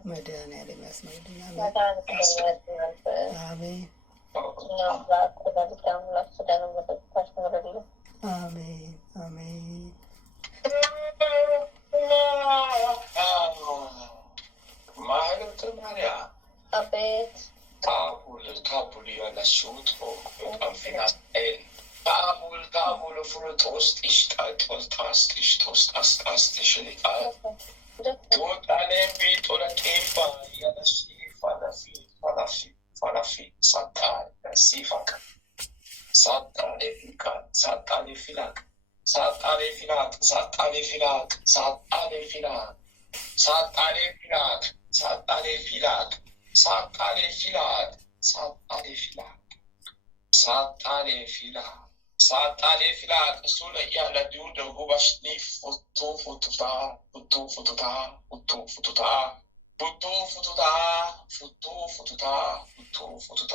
መድኃኒዓለም ያስመልኝ። አሜን አሜን አሜን። ማህለተ ማርያም አቤት ካቡል ያላችሁት ፊናስኤል ካቡል ፍሩጦስ ጢሽጣጦልጣስ ጢሽቶስጣስ ጢሽሊጣ ወጣኔ ቢጦለቄባ ያለሲ ፋላፊ ሳጣ ሲፋቅ ሳጣኔ ፊቃ ሳጣኔ ፊላቅ ሳጣኔ ፊላቅ ሳጣኔ ፊላቅ ሳጣኔ ፊላቅ ሳጣኔ ፊላቅ ሳጣኔ ፊላቅ ሳጣኔ ፊላቅ ሳጣኔ ፊላቅ ሳጣኔ ፊላቅ ሳጣኔ ፊላቅ እሱ ለያለ ዲሁ ደጉ ባሽኒ ፉቱ ፉቱታ ፉቱ ፉቱታ ፉቱ ፉቱታ ፉቱ ፉቱታ ፉቱ ፉቱታ ፉቱ ፉቱታ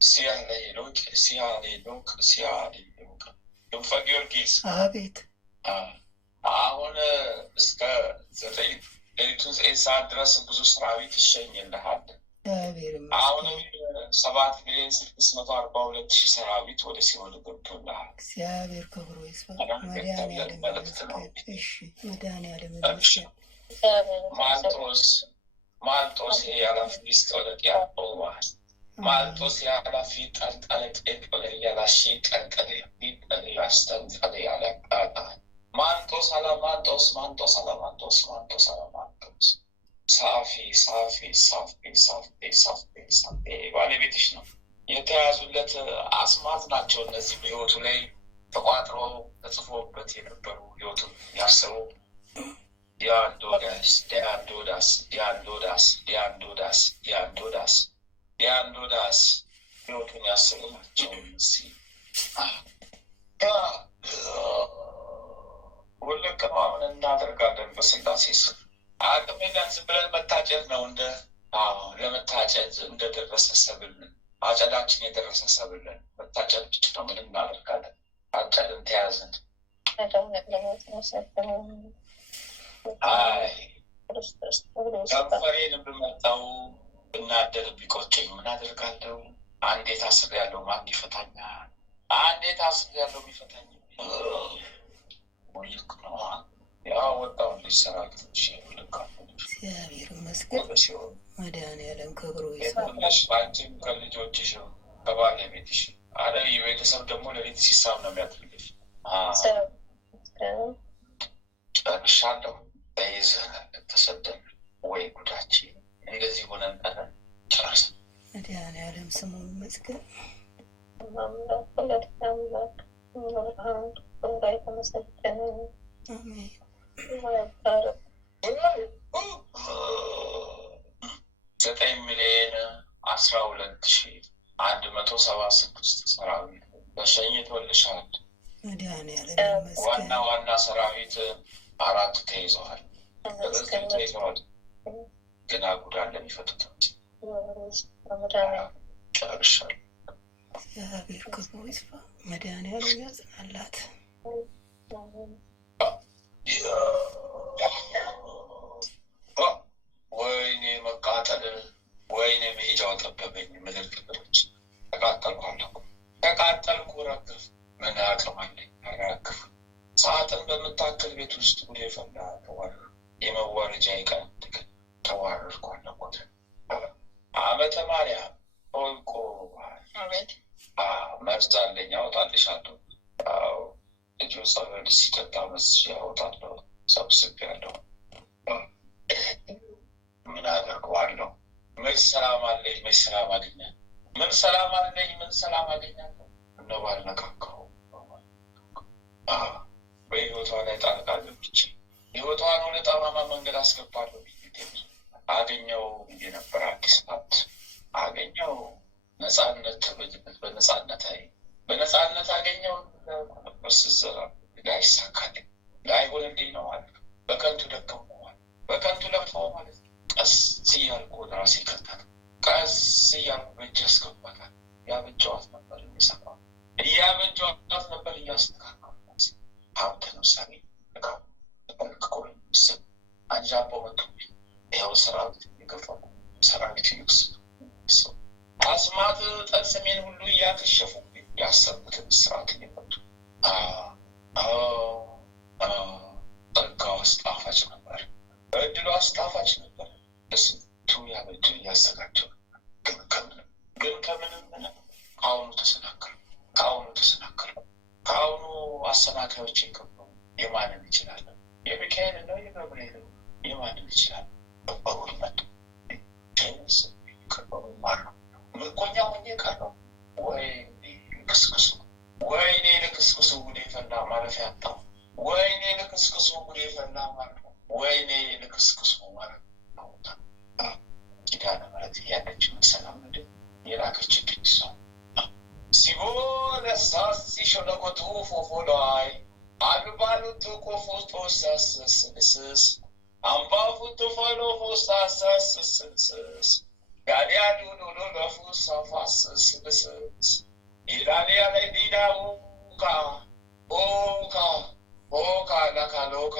ሲያሌሎቅ ሲያሌሎቅ ሲያሌሎቅ ድንፈ ጊዮርጊስ አቤት። አሁን እስከ 9 ሌሊቱን 9 ሰዓት ድረስ ብዙ ሰራዊት ይሸኝልሃል። አሁንም 7,642,000 ሰራዊት ወደ ሲኦል ገብቶልሃል። እግዚአብሔር ክብሩ ይስፋ። መድኃኒዓለም ይመስገን። እሺ መድኃኒዓለም ይመስገን። ማልጦስ ያላፊስጥ ወለቅ ያቆማል ማልጦስ ያላፊ ጠልጠለጤ ወለ ያላሺ ጠልጠሌ ጠሌ ያስተንጠሌ ያለቃጣል ማንጦስ አላማንጦስ ማንጦስ አላማንጦስ ማንጦስ አላማንጦስ ሳፊ ሳፊ ሳፊ ሳፊ ሳፊ ሳፊ ባለቤትሽ ነው። የተያዙለት አስማት ናቸው እነዚህ በህይወቱ ላይ ተቋጥሮ ተጽፎበት የነበሩ ህይወቱን ያሰሩ ዲያንዶዳስ ዲያንዶዳስ ዲያንዶዳስ ዲያንዶዳስ ዲያንዶዳስ ዲያንዶዳስ ህይወቱን ያሰሩ ናቸው። ሁልቅ ማምን እናደርጋለን በስላሴ ስም አቅም የለን። ዝም ብለን መታጨድ ነው። ለመታጨድ እንደደረሰ ሰብልን አጨዳችን የደረሰ ሰብልን መታጨድ ብቻ ነው። ምን እናደርጋለን? አጨድን ተያዝን። አይ ከንፈሬን ብመጣው ብናደር ቢቆጨኝ ምን አደርጋለሁ? አንዴ ታስር ያለው ማን ይፈታኛል? አንዴ ታስር ያለው የሚፈታኝ ልክ ነው። ያ ወጣው ሊሰራል እግዚአብሔር ይመስገን። መድኃኒዓለም ክብሩ ይስፋ። አንቺም ከልጆችሽ ከባለቤትሽ አለ የቤተሰብ ደግሞ ለቤት ሲሳብ ነው የሚያደርግሽ። ጨርሻለሁ። በይዘናል ተሰደን ወይ ጉዳችን እንደዚህ ሆነን ጨርስ። መድኃኒዓለም ስሙ ይመስገን። አሜን። 9,012,176 ሰራዊት ተሸኝቶልሻል። መድኃኒዓለም ይመስገን። ዋና ሰራዊት 4 ተይዘዋል። ተይዘዋል ገና ጉዳን ለሚፈቱት ጨርሻል። እግዚአብሔር ክብሩ ይስፋ። መድኃኒዓለም ያጽናላት። ወይኔ መቃጠል፣ ወይኔ መሄጃው ጠበበኝ። ምድር ክብሮች ተቃጠልኩ፣ ረግፍ። ምን አቅም አለኝ አራግፍ። ሰዓትን በምታክል ቤት ውስጥ ጉዴ ፈላ። ተዋረድኩ፣ የመዋረጃ ይቀንድግ ተዋረድኩ። አለቆት ዓመተ ማርያም ኦልቆ መርዝ አለኝ አወጣልሻለሁ። ልጁ ጸበል ሲጠጣ መስሽ ያወጣለሁ። ሰብስቤያለሁ። ምን አደርገዋለሁ? መች ሰላም አለኝ? መች ሰላም አገኘ? ምን ሰላም አለኝ? ምን ሰላም አገኛለሁ? እነው ባልነካካው በህይወቷ ላይ ጣልቃ ገብቼ ህይወቷን ወደ ጠማማ መንገድ አስገባለሁ። አገኘው ብዬ ነበር። አዲስ ናት አገኘው። ነፃነት ተበጅበት በነፃነት አገኘው። ስዘራ ላይሳካልኝ ላይሆንልኝ ነው ማለት በከንቱ ደከምኩ ማለት በከንቱ ለፋው ማለት ቀስ እያልኩ ወደ ራሴ ከተት ቀስ እያልኩ በእጅ ያስገባታል። ያበጀዋት ነበር የሚሰማ እያበጀዋት ነበር እያስተካከሉ ሀብት ለምሳሌ ተጠንቅቆ ምስል አንዣቦ መቶ ይኸው ሰራዊት የገፋው ሰራዊት ይወስዱ አስማት ጠልስሜን ሁሉ እያከሸፉ ያሰቡትን ስርዓት እየመጡ ጸጋው አስጣፋጭ ነበር። እድሉ አስጣፋጭ ነበር። ለስንቱ ያበጁ እያዘጋጀው ግን ከምንም ከአሁኑ ተሰናከሉ። ከአሁኑ አሰናካዮች የገባው የማንን ይችላል? የሚካኤል ነው የገብርኤል ነው? የማንን ይችላል? በሩን መጡ ማር ነው ምርኮኛ ሆኜ ቀረው። ወይኔ ልክስክሱ ጉዴ ፈላ ማረፊያ አጣሁ። ወይኔ ልክስክሱ ጉዴ ፈላ ማለት ነው። ወይኔ ልክስክሱ ማለት ነው። ኪዳነ ምሕረት እያለች መሰላም ምንድን የላከችብኝ ሰው ሲቦለሳስ ሲሸለቆቱ ፎፎ ላይ አልባሉቱ ቆፎቶ ሳስስልስስ አምባፉቱ ፎሎፎ ሳሳስስልስስ ጋዲያ ዱዱዱ ለፉ ሳፋስስልስስ ኢላሊያ ላይ ዲዳ ኦካ ለካሎካ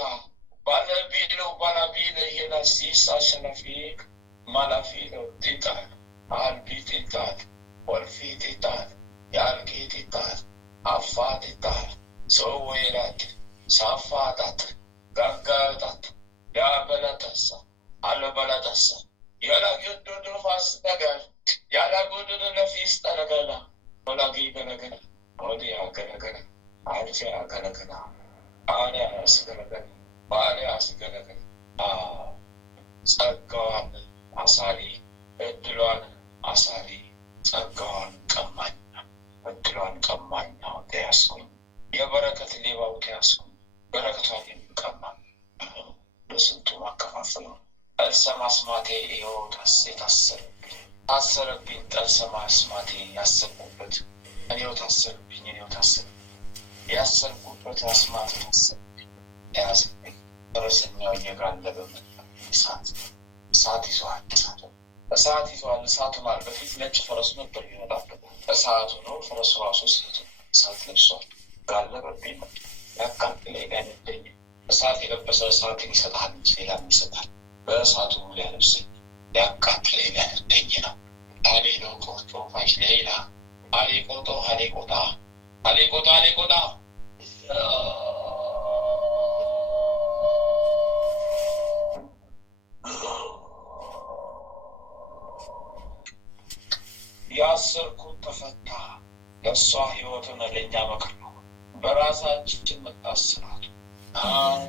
ባለቢለ ሄላ ሲሳ ሸለፊክ ማላፊለ ጢጣል አልቢ ጢጣል ወልፊ ጢጣል ያልቂ ጢጣል አፋ ጢጣል ሰወይራት ሳፋጣት ጋጋጣት ያበለጠሳ አለበለጠሳ ያላገዶዶ ፋስ ነገር ያላጎዶዶ ለፊስ ጠረገላ ወላጊ ገለገላ ወዲያ ገለገላ አልፊያ ገለገላ አሊያ ያስገለገላ ባሊያ ያስገለገላ ጸጋዋን አሳሪ እድሏን አሳሪ ጸጋዋን ቀማኝ እድሏን ቀማኝ ተያዝኩኝ። የበረከት ሌባው ተያዝኩኝ። በረከቷን የሚቀማ ለስንቱ ማከፋፈል ነው። ጠልሰማ አስማቴ ይኸው ታሰረብኝ። ጠልሰማ አስማቴ ያሰብኩበት እኔው ታሰርብኝ። ያሰርኩበት አስማት ታሰርብኝ። ያዝብኝ። ፈረሰኛው እየጋለበ እሳት ይዟል። እሳቱ ማለት በፊት ነጭ ፈረሱ ነበር ይመጣበት። እሳቱ ነው። ፈረሱ ራሱ እሳት ለብሷል። ጋለበብኝ። ያቃጥለኝ ጋይነደኝ። እሳት የለበሰ እሳትን ይሰጣል እንጂ ሌላም ይሰጣል። በእሳቱ ሊያለብሰኝ ሊያቃጥለኝ ሊያነደኝ ነው። አሌሎ ቆጦ ፋሽ ሌላ አሌቆጦ አሌቆጣ ያሰርኩት ተፈታ። ለእሷ ህይወትን ለእኛ መከር ነው። በራሳችን መታስራት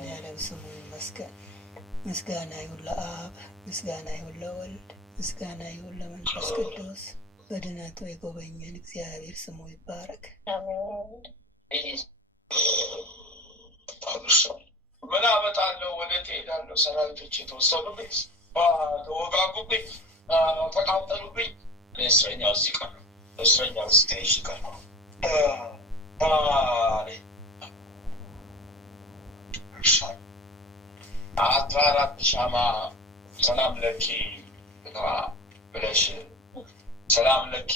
ያለም ስሙ ይመስገን። ምስጋና ይሁን ለአብ፣ ምስጋና ይሁን ለወልድ፣ ምስጋና ይሁን ለመንፈስ ቅዱስ። በድነቱ የጎበኘን እግዚአብሔር ስሙ ይባረክ። ምን አመጣለሁ? ወዴት እሄዳለሁ? ሰራዊቶች የተወሰኑብኝ፣ ተወጋጉብኝ፣ ተቃጠሉብኝ። እስረኛው እዚህ ቀር ነው። እስረኛው እዚህ ተይዤ ቀር ነው። 14 ሻማ ሰላም ለኪ ብለሽ ሰላም ለኪ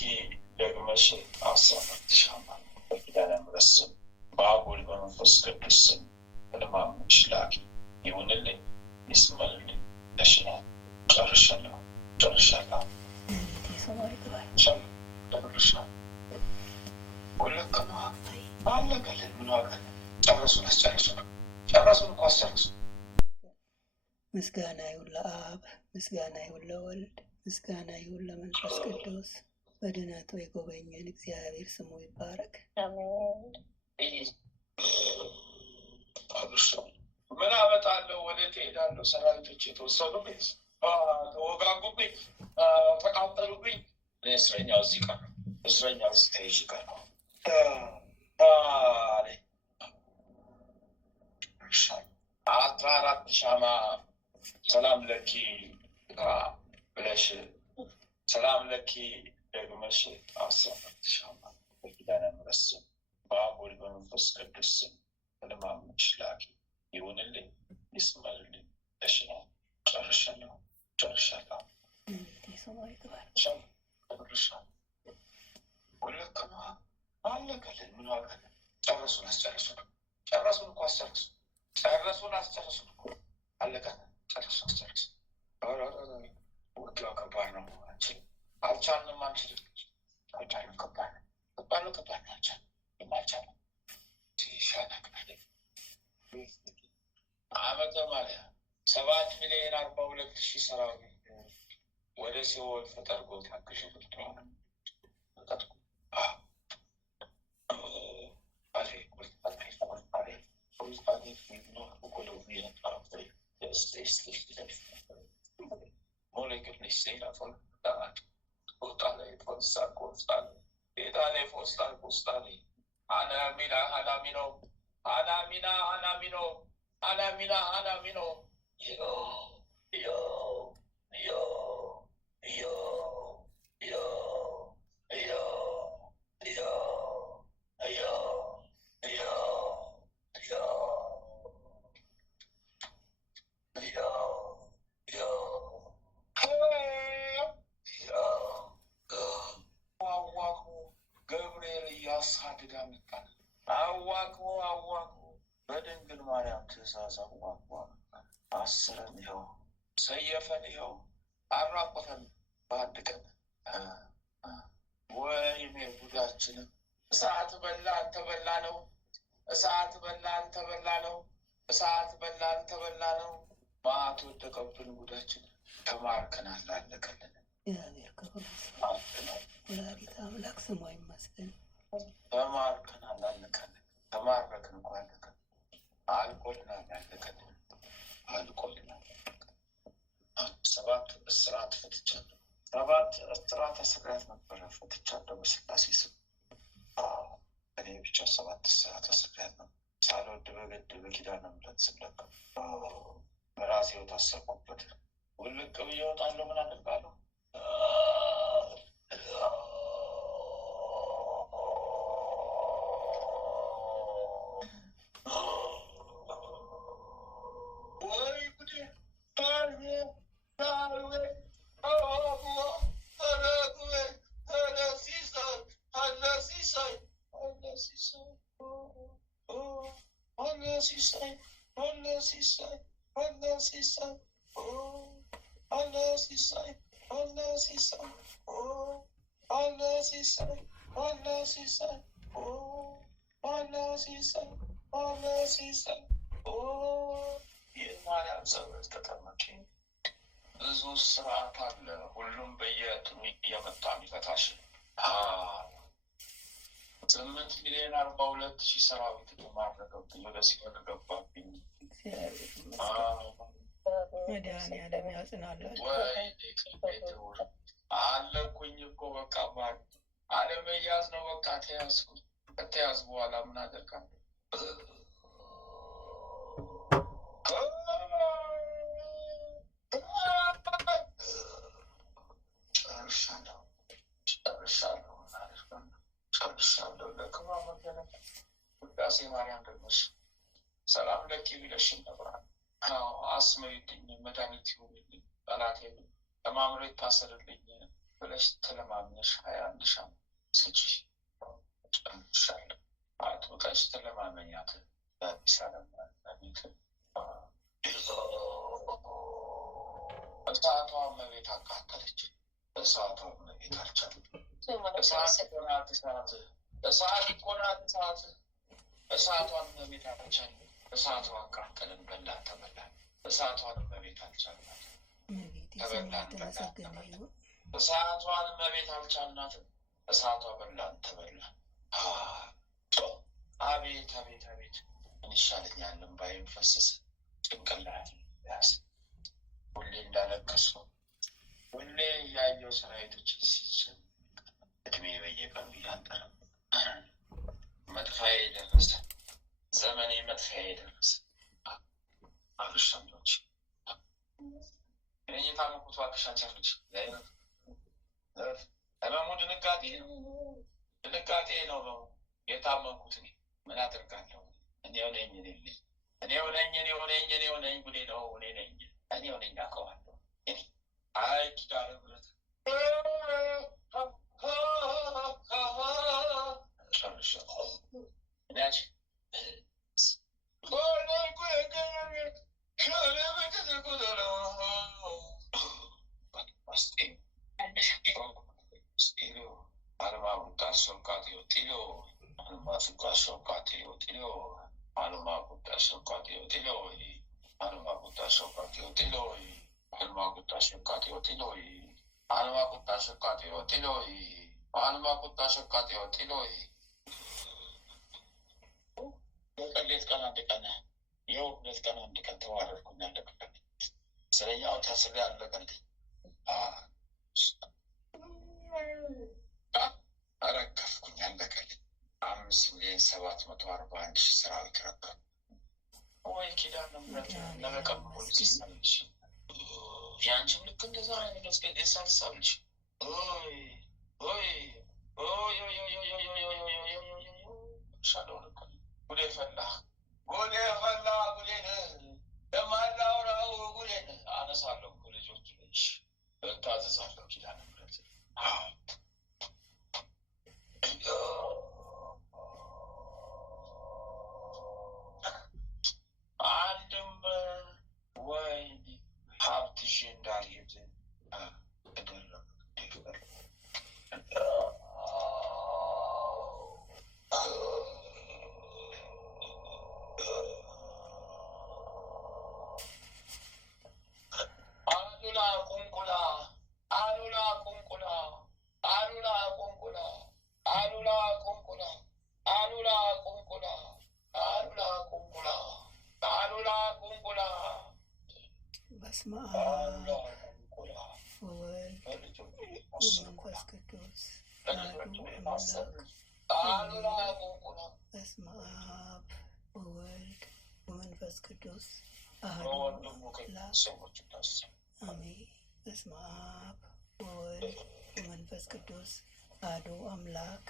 ደግመሽ 14 ሻማ በኪዳነ ምሕረት ስም በአብ ወልድ በመንፈስ ቅዱስ ስም ለማምንሽ ላኪ። ይሁንልኝ፣ ይስመልልኝ። ተሽናል። ጨርሻለሁ። ሁለከማ አለቀልን። ምን ዋጋለ? ጨረሱን እኮ አስጨርሱ። ምስጋና ይሁን ለአብ፣ ምስጋና ይሁን ለወልድ፣ ምስጋና ይሁን ለመንፈስ ቅዱስ። በድነቱ የጎበኘን እግዚአብሔር ስሙ ይባረክ። ምን አመጣለሁ? ወዴት እሄዳለሁ? ሰራዊቶች የተወሰኑብኝ፣ ተወጋጉብኝ፣ ተቃጠሉብኝ። እስረኛው እዚህ ቀር ነው። እስረኛው እዚህ ተይዤ ቀር ነው። 14 ሻማ ሰላም ለኪ ብለሽ ሰላም ለኪ ደግመሽ 14 ሻማ በኪዳነ ምሕረት ስም በአብ ወልድ በመንፈስ ቅዱስ ስም ለማምንሽ ላኪ። ይሁንልኝ፣ ይስመልልኝ። ተሽናል። ጨርሻለሁ። ሁለከማ አለቀልን። ምን ዋጋለ? ጨረሱን እኮ አስጨርሱ። ጨረሱን እኮ አለቀ። ጨረሱን አስጨርሱ። ውጊያው ከባድ ነው። አልቻልንም። አልቻልንም። ከባድ ነው። አልቻልንም። ዓመተ ማርያም 7,042,000 ሰራዊት ወደ ሲኦል ተጠርጎ ታግሽ ብትሆን አዋቅቦ በድንግል ማርያም ትእዛዝ አዋቅቦ አስረን ይኸው ሰየፈን ይኸው አራቆተን በአንድ ቀን። ወይኔ ጉዳችንም! እሳት በላን ተበላ ነው። እሳት በላን ተበላ ነው። እሳት በላን ተበላ ነው። ማዕት ወደቀብን ጉዳችን። ተማርከናል። አለቀልን። እግዚአብሔር ክብር ወላዲተ አምላክ ስሟ ይመስገን። ተማርከናል። አለቀልን። ተማረክን እኮ አለቀን። አልቆልናል። አለቀልን። አልቆልናል። 7 እስራት ፈትቻለሁ። 7 እስራት ስቅላት ነበረ ፈትቻለሁ በስላሴ ስም። እኔ ብቻ 7 እስራት ስቅላት ነው። ሳልወድ በግድ በኪዳነ ምሕረት ስም ለካ በራሴው ታሰርኩበት። ውልቅ ብዬ እወጣለሁ። ምን አደርጋለሁ? የማርያም ጸሎት ተጠመቂ። ብዙ ስርዓት አለ። ሁሉም በየትኑ እየመጣ የሚፈታሽ 8,042,000 ሰራዊት ማድረገብኝ ወደ ሲኦል ገባብኝ። እግዚአብሔር መድኃኒዓለም ያጽናላችሁ። አለኩኝ እኮ በቃ አለመያዝ ነው። በቃ ተያዝኩ። ከተያዝ በኋላ ምን አደርጋለሁ? ጨርሻለሁ። ለክብሯ መገለጥ ውዳሴ ማርያም ደግመሽ ሰላም ለኪ ብለሽኝ ነብራል። አስመሪልኝ፣ መድኃኒት ይሁንልኝ፣ ጠላቴ ተማምሮ ይታሰርልኝ ብለሽ ተለማምነሽ 21 ሺህ ስጪ። ጨርሻለሁ። አጥብቀሽ ተለማመኛት። አዲስ ዓለም ቤት እሳቷ መቤት አቃጠለች። እሳቷ መቤት አልቻለም። እሳቷን መቤት አልቻለም። እሳቷ አቃጠልን፣ በላን፣ ተበላን። እሳቷን መቤት አልቻልናት፣ ተበላን፣ ተመሰገነ። እሳቷን መቤት አልቻልናትም። እሳቷ በላን፣ ተበላን። አቤት አቤት አቤት! ምን ይሻለኛል? እምባዬም ፈሰሰ፣ ጭንቅላቴ ያዘ። ሁሌ እንዳለቀስኩ ሁሌ እያየሁ ሰራዊቶች ሲችል እድሜ በየቀኑ እያጠረ መጥፋዬ ደረሰ። ዘመኔ መጥፋዬ ደረሰ። አብሻሎች እኔ የታመኩት ዋክሻቻሎች ህመሙ ድንጋጤ ነው ነው የታመኩት። እኔ ምን አደርጋለሁ? እኔው ነኝ ጉዴ ነው። እኔው ነኝ አውቀዋለሁ። አይ ኪዳነ ምሕረት ሁለት ቀን አንድ ቀን ተዋረድኩኝ። አለቀልኝ። ስለኛው ታስቤ አለቀልኝ። አረከፍኩኝ። አለቀልኝ። 5,741,000 ሰራዊት ረከብ። ወይ ኪዳነ ምሕረት ለመቀም ፖሊስ ይሳልሽ። ያንቺም ልክ እንደዛ ሳልሳልሽ ጉዴ ፈላ ለማላውራው ጉዴን አነሳለሁ። ልጆች ልሽ እታዘዛለሁ። ኪዳነ ምሕረት አንድም ወይ ሀብት ይዤ እንዳልሄድ በስመ አብ ወወልድ ወመንፈስ ቅዱስ አሐዱ አምላክ። በስመ አብ ወወልድ ወመንፈስ ቅዱስ አሐዱ አምላክ አሜን። በስመ አብ ወወልድ ወመንፈስ ቅዱስ አሐዱ አምላክ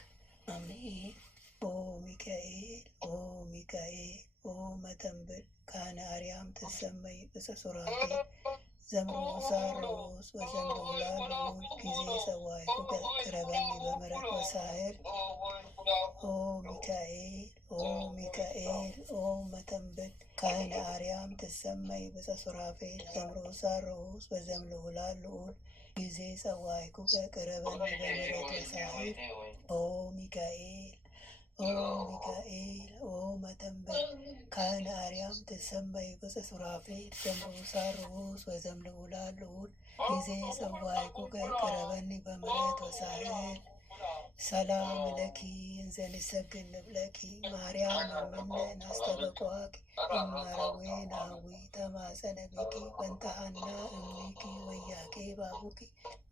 አሜን። ኦ ሚካኤል ኦ ሚካኤል ኦ መተንብል ካህነ አርያም ትሰመይ በሰሱራፌል ዘምሮሳሮስ ወዘምሮላሉ ጊዜ ሰዋይኩ ቀረበኒ በምሕረት ወሳህል ኦ ሚካኤል ኦ ሚካኤል ኦ መተንብል ካህነ አርያም ትሰመይ በሰሱራፌል ዘምሮሳሮስ ወዘምሮላሉ ጊዜ ሰዋይኩ ቀረበኒ በምሕረት ወሳህል ኦ ሚካኤል ኦ ሚካኤል ኦ መተንብል ካህነ አርያም ትሰመይ በሰሱራፌል ዘምሮሳሮስ ወዘምልዑላን ልዑል ጊዜ ሰዋይኩ ቀረበኒ በምሕረት ወሳህል ሰላም ለኪ እንዘ ንሰግድ ንብለኪ ማርያም እምነ ናስተበቅዋኪ እማረዌ ናዊ ተማፀነ ቢኪ በንታሃና እምኪ ወያቄ ባቡኪ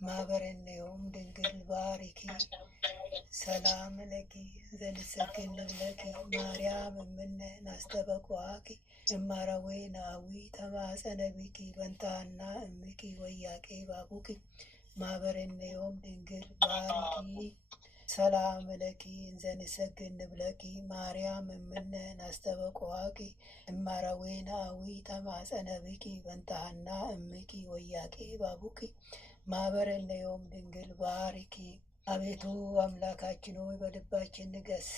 ማህበረነዮም ድንግል ባሪኪ ሰላም ለኪ እንዘ ንሰግድ ንብለኪ ማርያም እምነ ናስተበቅዋኪ እማረዌ ናዊ ተማፀነ ቢኪ በንታሃና እምኪ ወያቄ ባቡኪ ማህበረነዮም ድንግል ባሪኪ ሰላም ለኪ እንዘ ንሰግድ ንብለኪ ማርያም እምነ ናስተበቅዋኪ እማረዌ ናዊ ተማፀነ ቢኪ በንታሃና እምኪ ወያቄ ባቡኪ ማህበረነዮም ድንግል ባሪኪ። አቤቱ አምላካችን ሆይ በልባችን ንገስ፣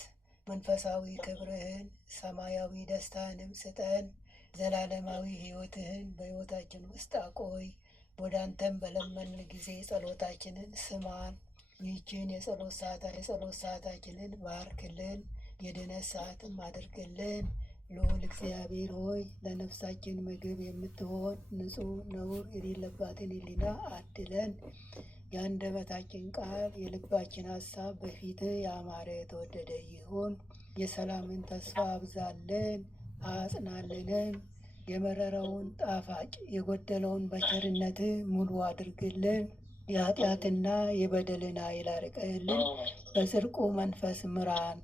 መንፈሳዊ ክብርህን ሰማያዊ ደስታንም ስጠን። ዘላለማዊ ሕይወትህን በሕይወታችን ውስጥ አቆይ። ወደ አንተም በለመን ጊዜ ጸሎታችንን ስማን። ይህችን የጸሎት ሰዓታችንን ባርክልን፣ የድነት ሰዓትም አድርግልን። ልዑል እግዚአብሔር ሆይ ለነፍሳችን ምግብ የምትሆን ንጹሕ ነውር የሌለባትን ሕሊና አድለን። የአንደበታችን ቃል የልባችን ሀሳብ በፊትህ ያማረ የተወደደ ይሁን። የሰላምን ተስፋ አብዛልን አጽናልንም። የመረረውን ጣፋጭ የጎደለውን በቸርነትህ ሙሉ አድርግልን። የኃጢአትና የበደልን ኃይል አርቅልን። በጽድቁ መንፈስ ምራን።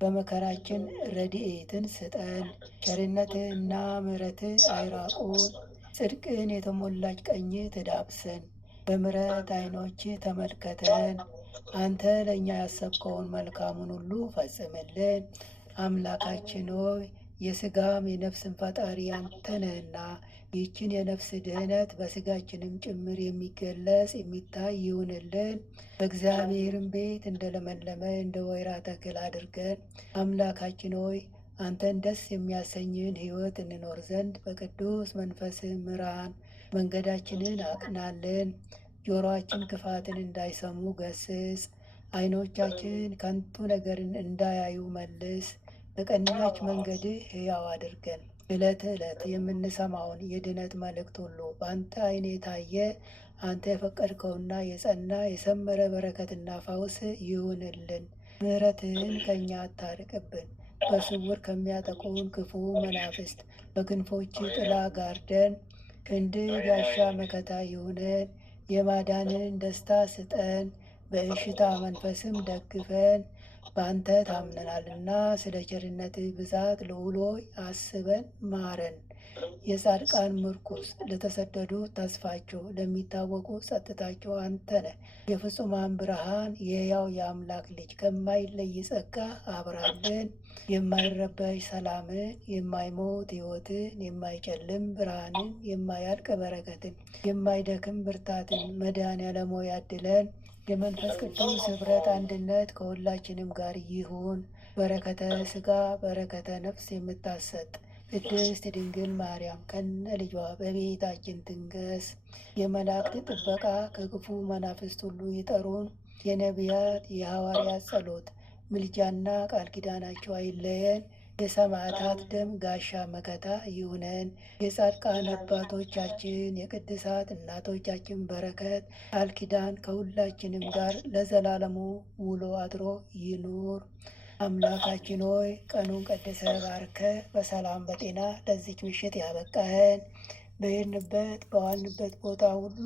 በመከራችን ረድኤትን ስጠን። ቸርነትህና ምሕረትህ አይራቁን። ጽድቅን የተሞላች ቀኝ ትዳብሰን። በምሕረት ዓይኖች ተመልከተን። አንተ ለእኛ ያሰብከውን መልካሙን ሁሉ ፈጽምልን። አምላካችን ሆይ የሥጋም የነፍስን ፈጣሪ አንተ ነህና ይህችን የነፍስ ድህነት በሥጋችንም ጭምር የሚገለጽ የሚታይ ይሁንልን። በእግዚአብሔርም ቤት እንደ ለመለመ እንደ ወይራ ተክል አድርገን አምላካችን ሆይ አንተን ደስ የሚያሰኝን ሕይወት እንኖር ዘንድ በቅዱስ መንፈስህ ምራን። መንገዳችንን አቅናልን። ጆሮአችን ክፋትን እንዳይሰሙ ገስጽ። ዓይኖቻችን ከንቱ ነገርን እንዳያዩ መልስ። በቀናች መንገድህ ሕያው አድርገን። ዕለት ዕለት የምንሰማውን የድነት መልእክት ሁሉ በአንተ ዓይን የታየ አንተ የፈቀድከውና የጸና የሰመረ በረከትና ፈውስ ይሁንልን። ምሕረትህን ከእኛ አታርቅብን። በስውር ከሚያጠቁን ክፉ መናፍስት በክንፎች ጥላ ጋርደን። ክንድህ ጋሻ መከታ ይሁነን። የማዳንን ደስታ ስጠን። በእሽታ መንፈስም ደግፈን። በአንተ ታምነናልና ስለ ቸርነትህ ብዛት ልዑል ሆይ አስበን ማረን። የጻድቃን ምርኩስ ለተሰደዱ ተስፋቸው፣ ለሚታወቁ ጸጥታቸው አንተ ነህ። የፍጹማን ብርሃን የሕያው የአምላክ ልጅ ከማይለይ ጸጋ አብራልን። የማይረበሽ ሰላምን፣ የማይሞት ሕይወትን፣ የማይጨልም ብርሃንን፣ የማያልቅ በረከትን፣ የማይደክም ብርታትን መድኃኔዓለም ሆይ ያድለን። የመንፈስ ቅዱስ ኅብረት አንድነት ከሁላችንም ጋር ይሁን። በረከተ ሥጋ በረከተ ነፍስ የምታሰጥ ቅድስት ድንግል ማርያም ከነ ልጇ በቤታችን ትንገስ። የመላእክት ጥበቃ ከክፉ መናፍስት ሁሉ ይጠሩን። የነቢያት የሐዋርያት ጸሎት ምልጃና ቃል ኪዳናቸው አይለየን። የሰማዕታት ደም ጋሻ መከታ ይሁነን። የጻድቃን አባቶቻችን የቅድሳት እናቶቻችን በረከት ቃል ኪዳን ከሁላችንም ጋር ለዘላለሙ ውሎ አድሮ ይኑር። አምላካችን ሆይ ቀኑን ቀድሰ ባርከ በሰላም በጤና ለዚች ምሽት ያበቃህን በሄድንበት በዋልንበት ቦታ ሁሉ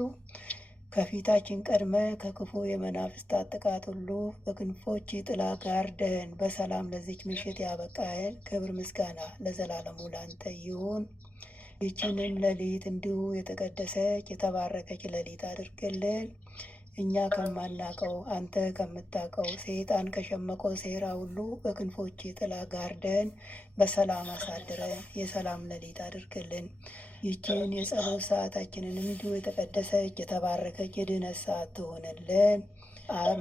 ከፊታችን ቀድመ ከክፉ የመናፍስታት ጥቃት ሁሉ በክንፎች ጥላ ጋርደን በሰላም ለዚች ምሽት ያበቃህን ክብር ምስጋና ለዘላለሙ ላንተ ይሁን። ይችንም ሌሊት እንዲሁ የተቀደሰች የተባረከች ሌሊት አድርግልን። እኛ ከማናቀው አንተ ከምታቀው ሰይጣን ከሸመቀው ሴራ ሁሉ በክንፎች ጥላ ጋርደን በሰላም አሳድረን የሰላም ሌሊት አድርግልን። ይችን የጸሎት ሰዓታችንን እንዲሁ የተቀደሰች የተባረከች የድነት ሰዓት ትሆንልን።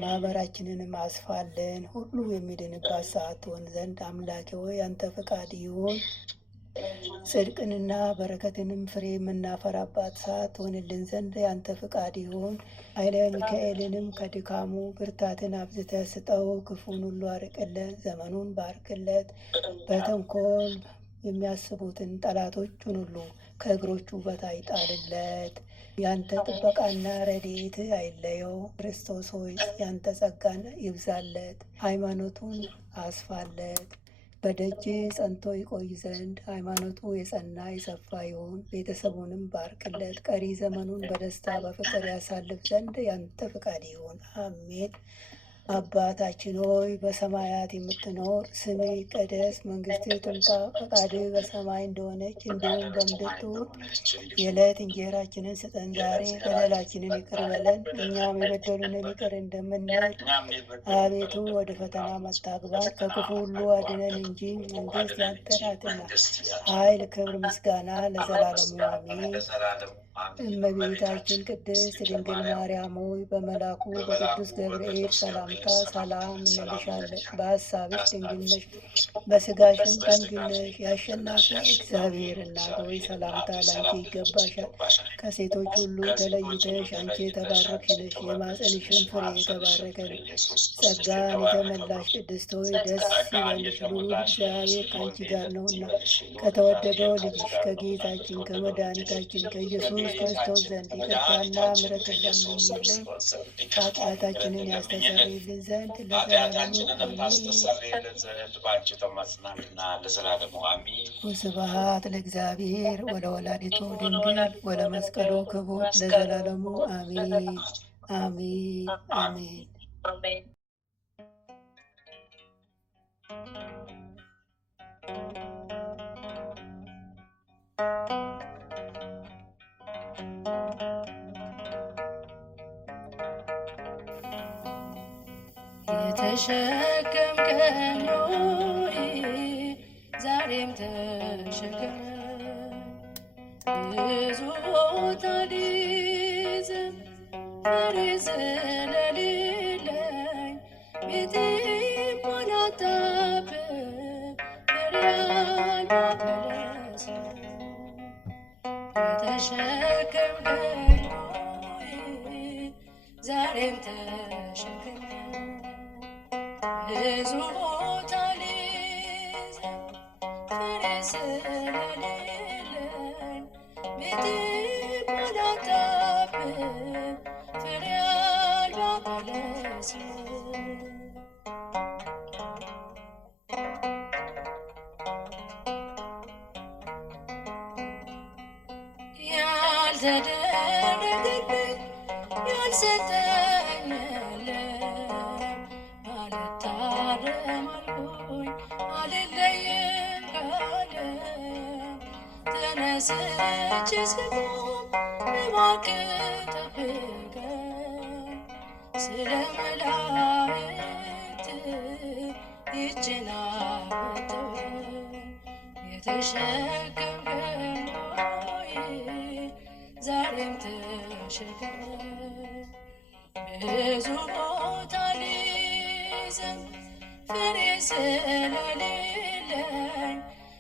ማህበራችንንም አስፋልን። ሁሉ የሚድንባት ሰዓት ትሆን ዘንድ አምላኬ ሆይ አንተ ፈቃድ ይሁን። ጽድቅንና በረከትንም ፍሬ የምናፈራባት ሰዓት ትሆንልን ዘንድ ያንተ ፍቃድ ይሁን። ኃይለ ሚካኤልንም ከድካሙ ብርታትን አብዝተ ስጠው። ክፉን ሁሉ አርቅለት፣ ዘመኑን ባርክለት። በተንኮል የሚያስቡትን ጠላቶቹን ሁሉ ከእግሮቹ በታች ጣልለት። ያንተ ጥበቃና ረድኤት አይለየው። ክርስቶስ ሆይ ያንተ ጸጋን ይብዛለት፣ ሃይማኖቱን አስፋለት። በደጅ ጸንቶ ይቆይ ዘንድ ሃይማኖቱ የጸና የሰፋ ይሁን። ቤተሰቡንም ባርክለት። ቀሪ ዘመኑን በደስታ በፍቅር ያሳልፍ ዘንድ ያንተ ፍቃድ ይሁን። አሜን። አባታችን ሆይ በሰማያት የምትኖር፣ ስምህ ይቀደስ፣ መንግስትህ ትምጣ፣ ፈቃድህ በሰማይ እንደሆነች እንዲሁም በምድር ትሁን። የዕለት እንጀራችንን ስጠን ዛሬ፣ በደላችንን ይቅር በለን እኛም የበደሉንን ይቅር እንደምንል። አቤቱ ወደ ፈተና አታግባን፣ ከክፉ ሁሉ አድነን እንጂ መንግስት ያንተ ናትና፣ ኃይል፣ ክብር፣ ምስጋና ለዘላለሙ አሜን። እመቤታችን ቅድስት ድንግል ማርያም ሆይ በመልአኩ በቅዱስ ገብርኤል ሰላምታ ሰላም እንልሻለን። በሀሳብሽ ድንግል ነሽ፣ በስጋሽም ድንግል ነሽ። የአሸናፊ እግዚአብሔር እናት ሆይ ሰላምታ ላንቺ ይገባሻል። ከሴቶች ሁሉ ተለይተሽ አንቺ የተባረክሽ ነሽ፣ የማኅፀንሽም ፍሬ የተባረከ ነው። ጸጋን የተመላሽ ቅድስት ሆይ ደስ ይበልሽ፣ ልዑል እግዚአብሔር ከአንቺ ጋር ነውና ከተወደደው ልጅሽ ከጌታችን ከመድኃኒታችን ከኢየሱስ ክርስቶስ ዘንድ ይቅርታና ምሕረትን ለምኝልን ኃጢአታችንን ያስተሰርይልን ዘንድ ለዘላለሙ አሜን። ወስብሐት ለእግዚአብሔር ወለወላዲቱ ድንግል ወለመስቀሉ ክቡር ለዘላለሙ አሜን አሜን አሜን። የተሸከምከኝ ሆይ ዛሬም ተሸከመኝ፣ ብዙ ቦታ ልይዝም ፍሬ ስለሌለኝ ቤቴም አላጣብብ ፍሬ አልባ በለስ። የተሸከምከኝ ሆይ ዛሬም ተሸከመኝ፣ ብዙ ቦታ ልይዝም ፍሬ ስለሌለኝ ቤቴም አላጣብብ ፍሬ አልባ በለስ። ያልተደረገልኝ ያልሰጠኝ የለም፣ አልታረም አልኩኝ አልለይም ካለም። ተነስቼ እስክቆም እባክህ ጠብቀኝ፣ ስለ መላእክት ይህችን አበርትተኝ። የተሸከምከኝ ሆይ ዛሬም ተሸከመኝ፣ ብዙ ቦታ ልይዝም ፍሬ ስለሌለኝ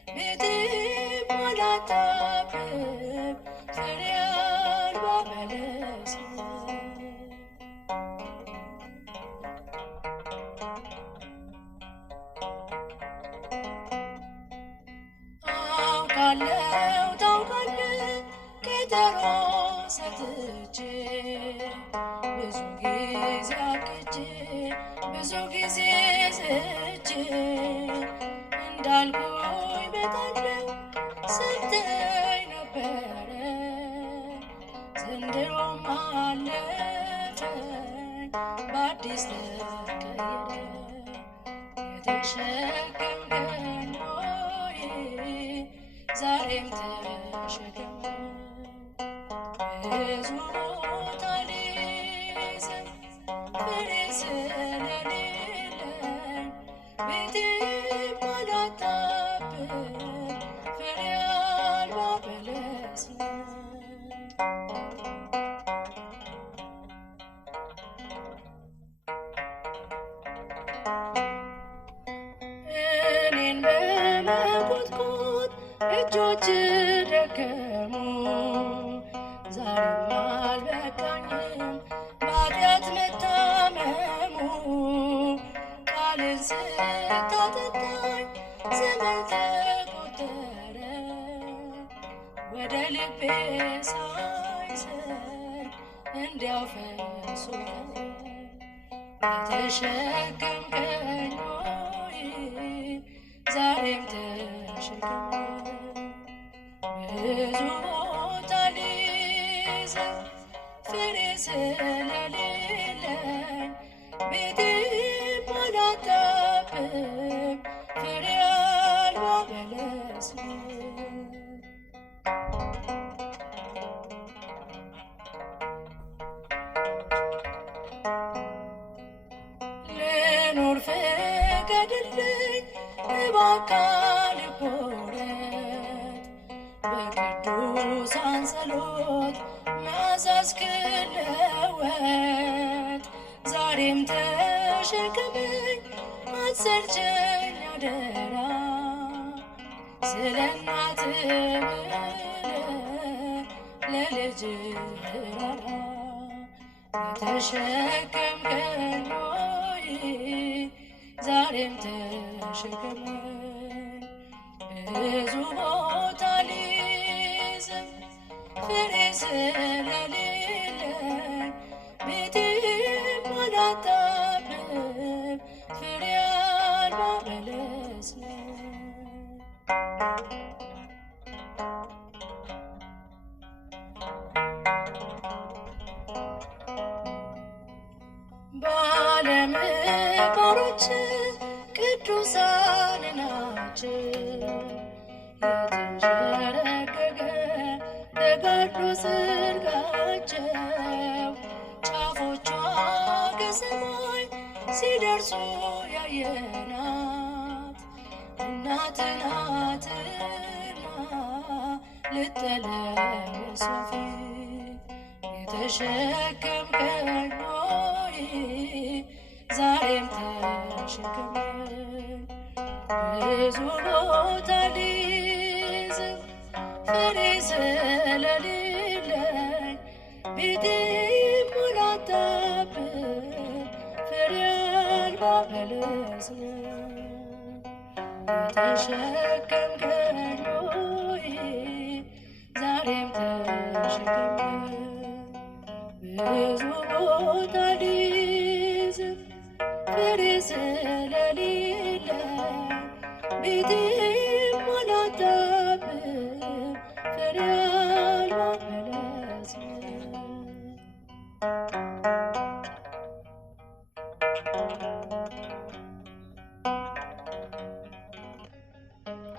ቤቴም አላጣብብ ፍሬ አልባ በለስ። አውቃለሁ ታውቃለህ ቀጠሮ ሰጥቼ ብዙ ጊዜ አቅጄ ብዙ ጊዜ ዝቼ እንዳልኩኝ በታለው ሰጥተኝ ነበረ። ዘንድሮም አለፈኝ በአዲስ ተቀየረ። የተሸከምከኝ ሆይ ዛሬም ተሸከመኝ፣ ብዙ ቦታ ልይዝም ፍሬ ስለሌለኝ ቤቴም አላጣብብ ፍሬ አልባ በለስ። እኔን በመኮትኮት እጆች ደከሙ፣ ዛሬም አልበቃኝም በኃጢአት መታመሙ። ቃልን ስታጠጣኝ ዘመን ተቆጠረ፣ ወደ ልቤ ሳይዘልቅ እንዲያው ፈሶ የተሸከምከኝ ሆይ ዛሬም ተሸከመኝ ብዙ ቦታ ሊይዘኝ ፍሬ ስለሌለኝ ቤቴም አላጣብም ፍሬ አልባ በለስ ልኖር ፍቀድልኝ እባክህ ልቦረት በቅዱሳን ጸሎት መዓዛ እስክለወጥ ዛሬም ተሸከመኝ አትሰልቸኝ አደራ ስለ እናትህ ብለህ ለልጅህ ራራ የተሸከምከኝ ሆይ ዛሬም ተሸከመኝ ብዙ ቦታ ሊይዝም ፍሬ ስለሌለኝ ቤቴም አላጣብም ፍሬ አልባ በለስ ነኝ። ባለምግባሮች ቅዱሳን ናቸው የተንዠረገገ ተጋድሎ ጽድቃቸው ጫፎቿ ከሰማይ ሲደርሱ ያየናት እናት ናትና ልጠለስ ፊት የተሸከምከኝ ሆይ ዛሬም ተሸከመኝ ብዙ ቦታ ሊይዝም ፍሬ ስለሌለኝ ቤቴም አላጣብም ፍሬ አልባ በለስ ነኝ። የተሸከምከኝ ሆይ ዛሬም ተሸከመኝ ብዙ ቦታ ሊይዝም ፍሬ ስለሌለኝ ቤቴ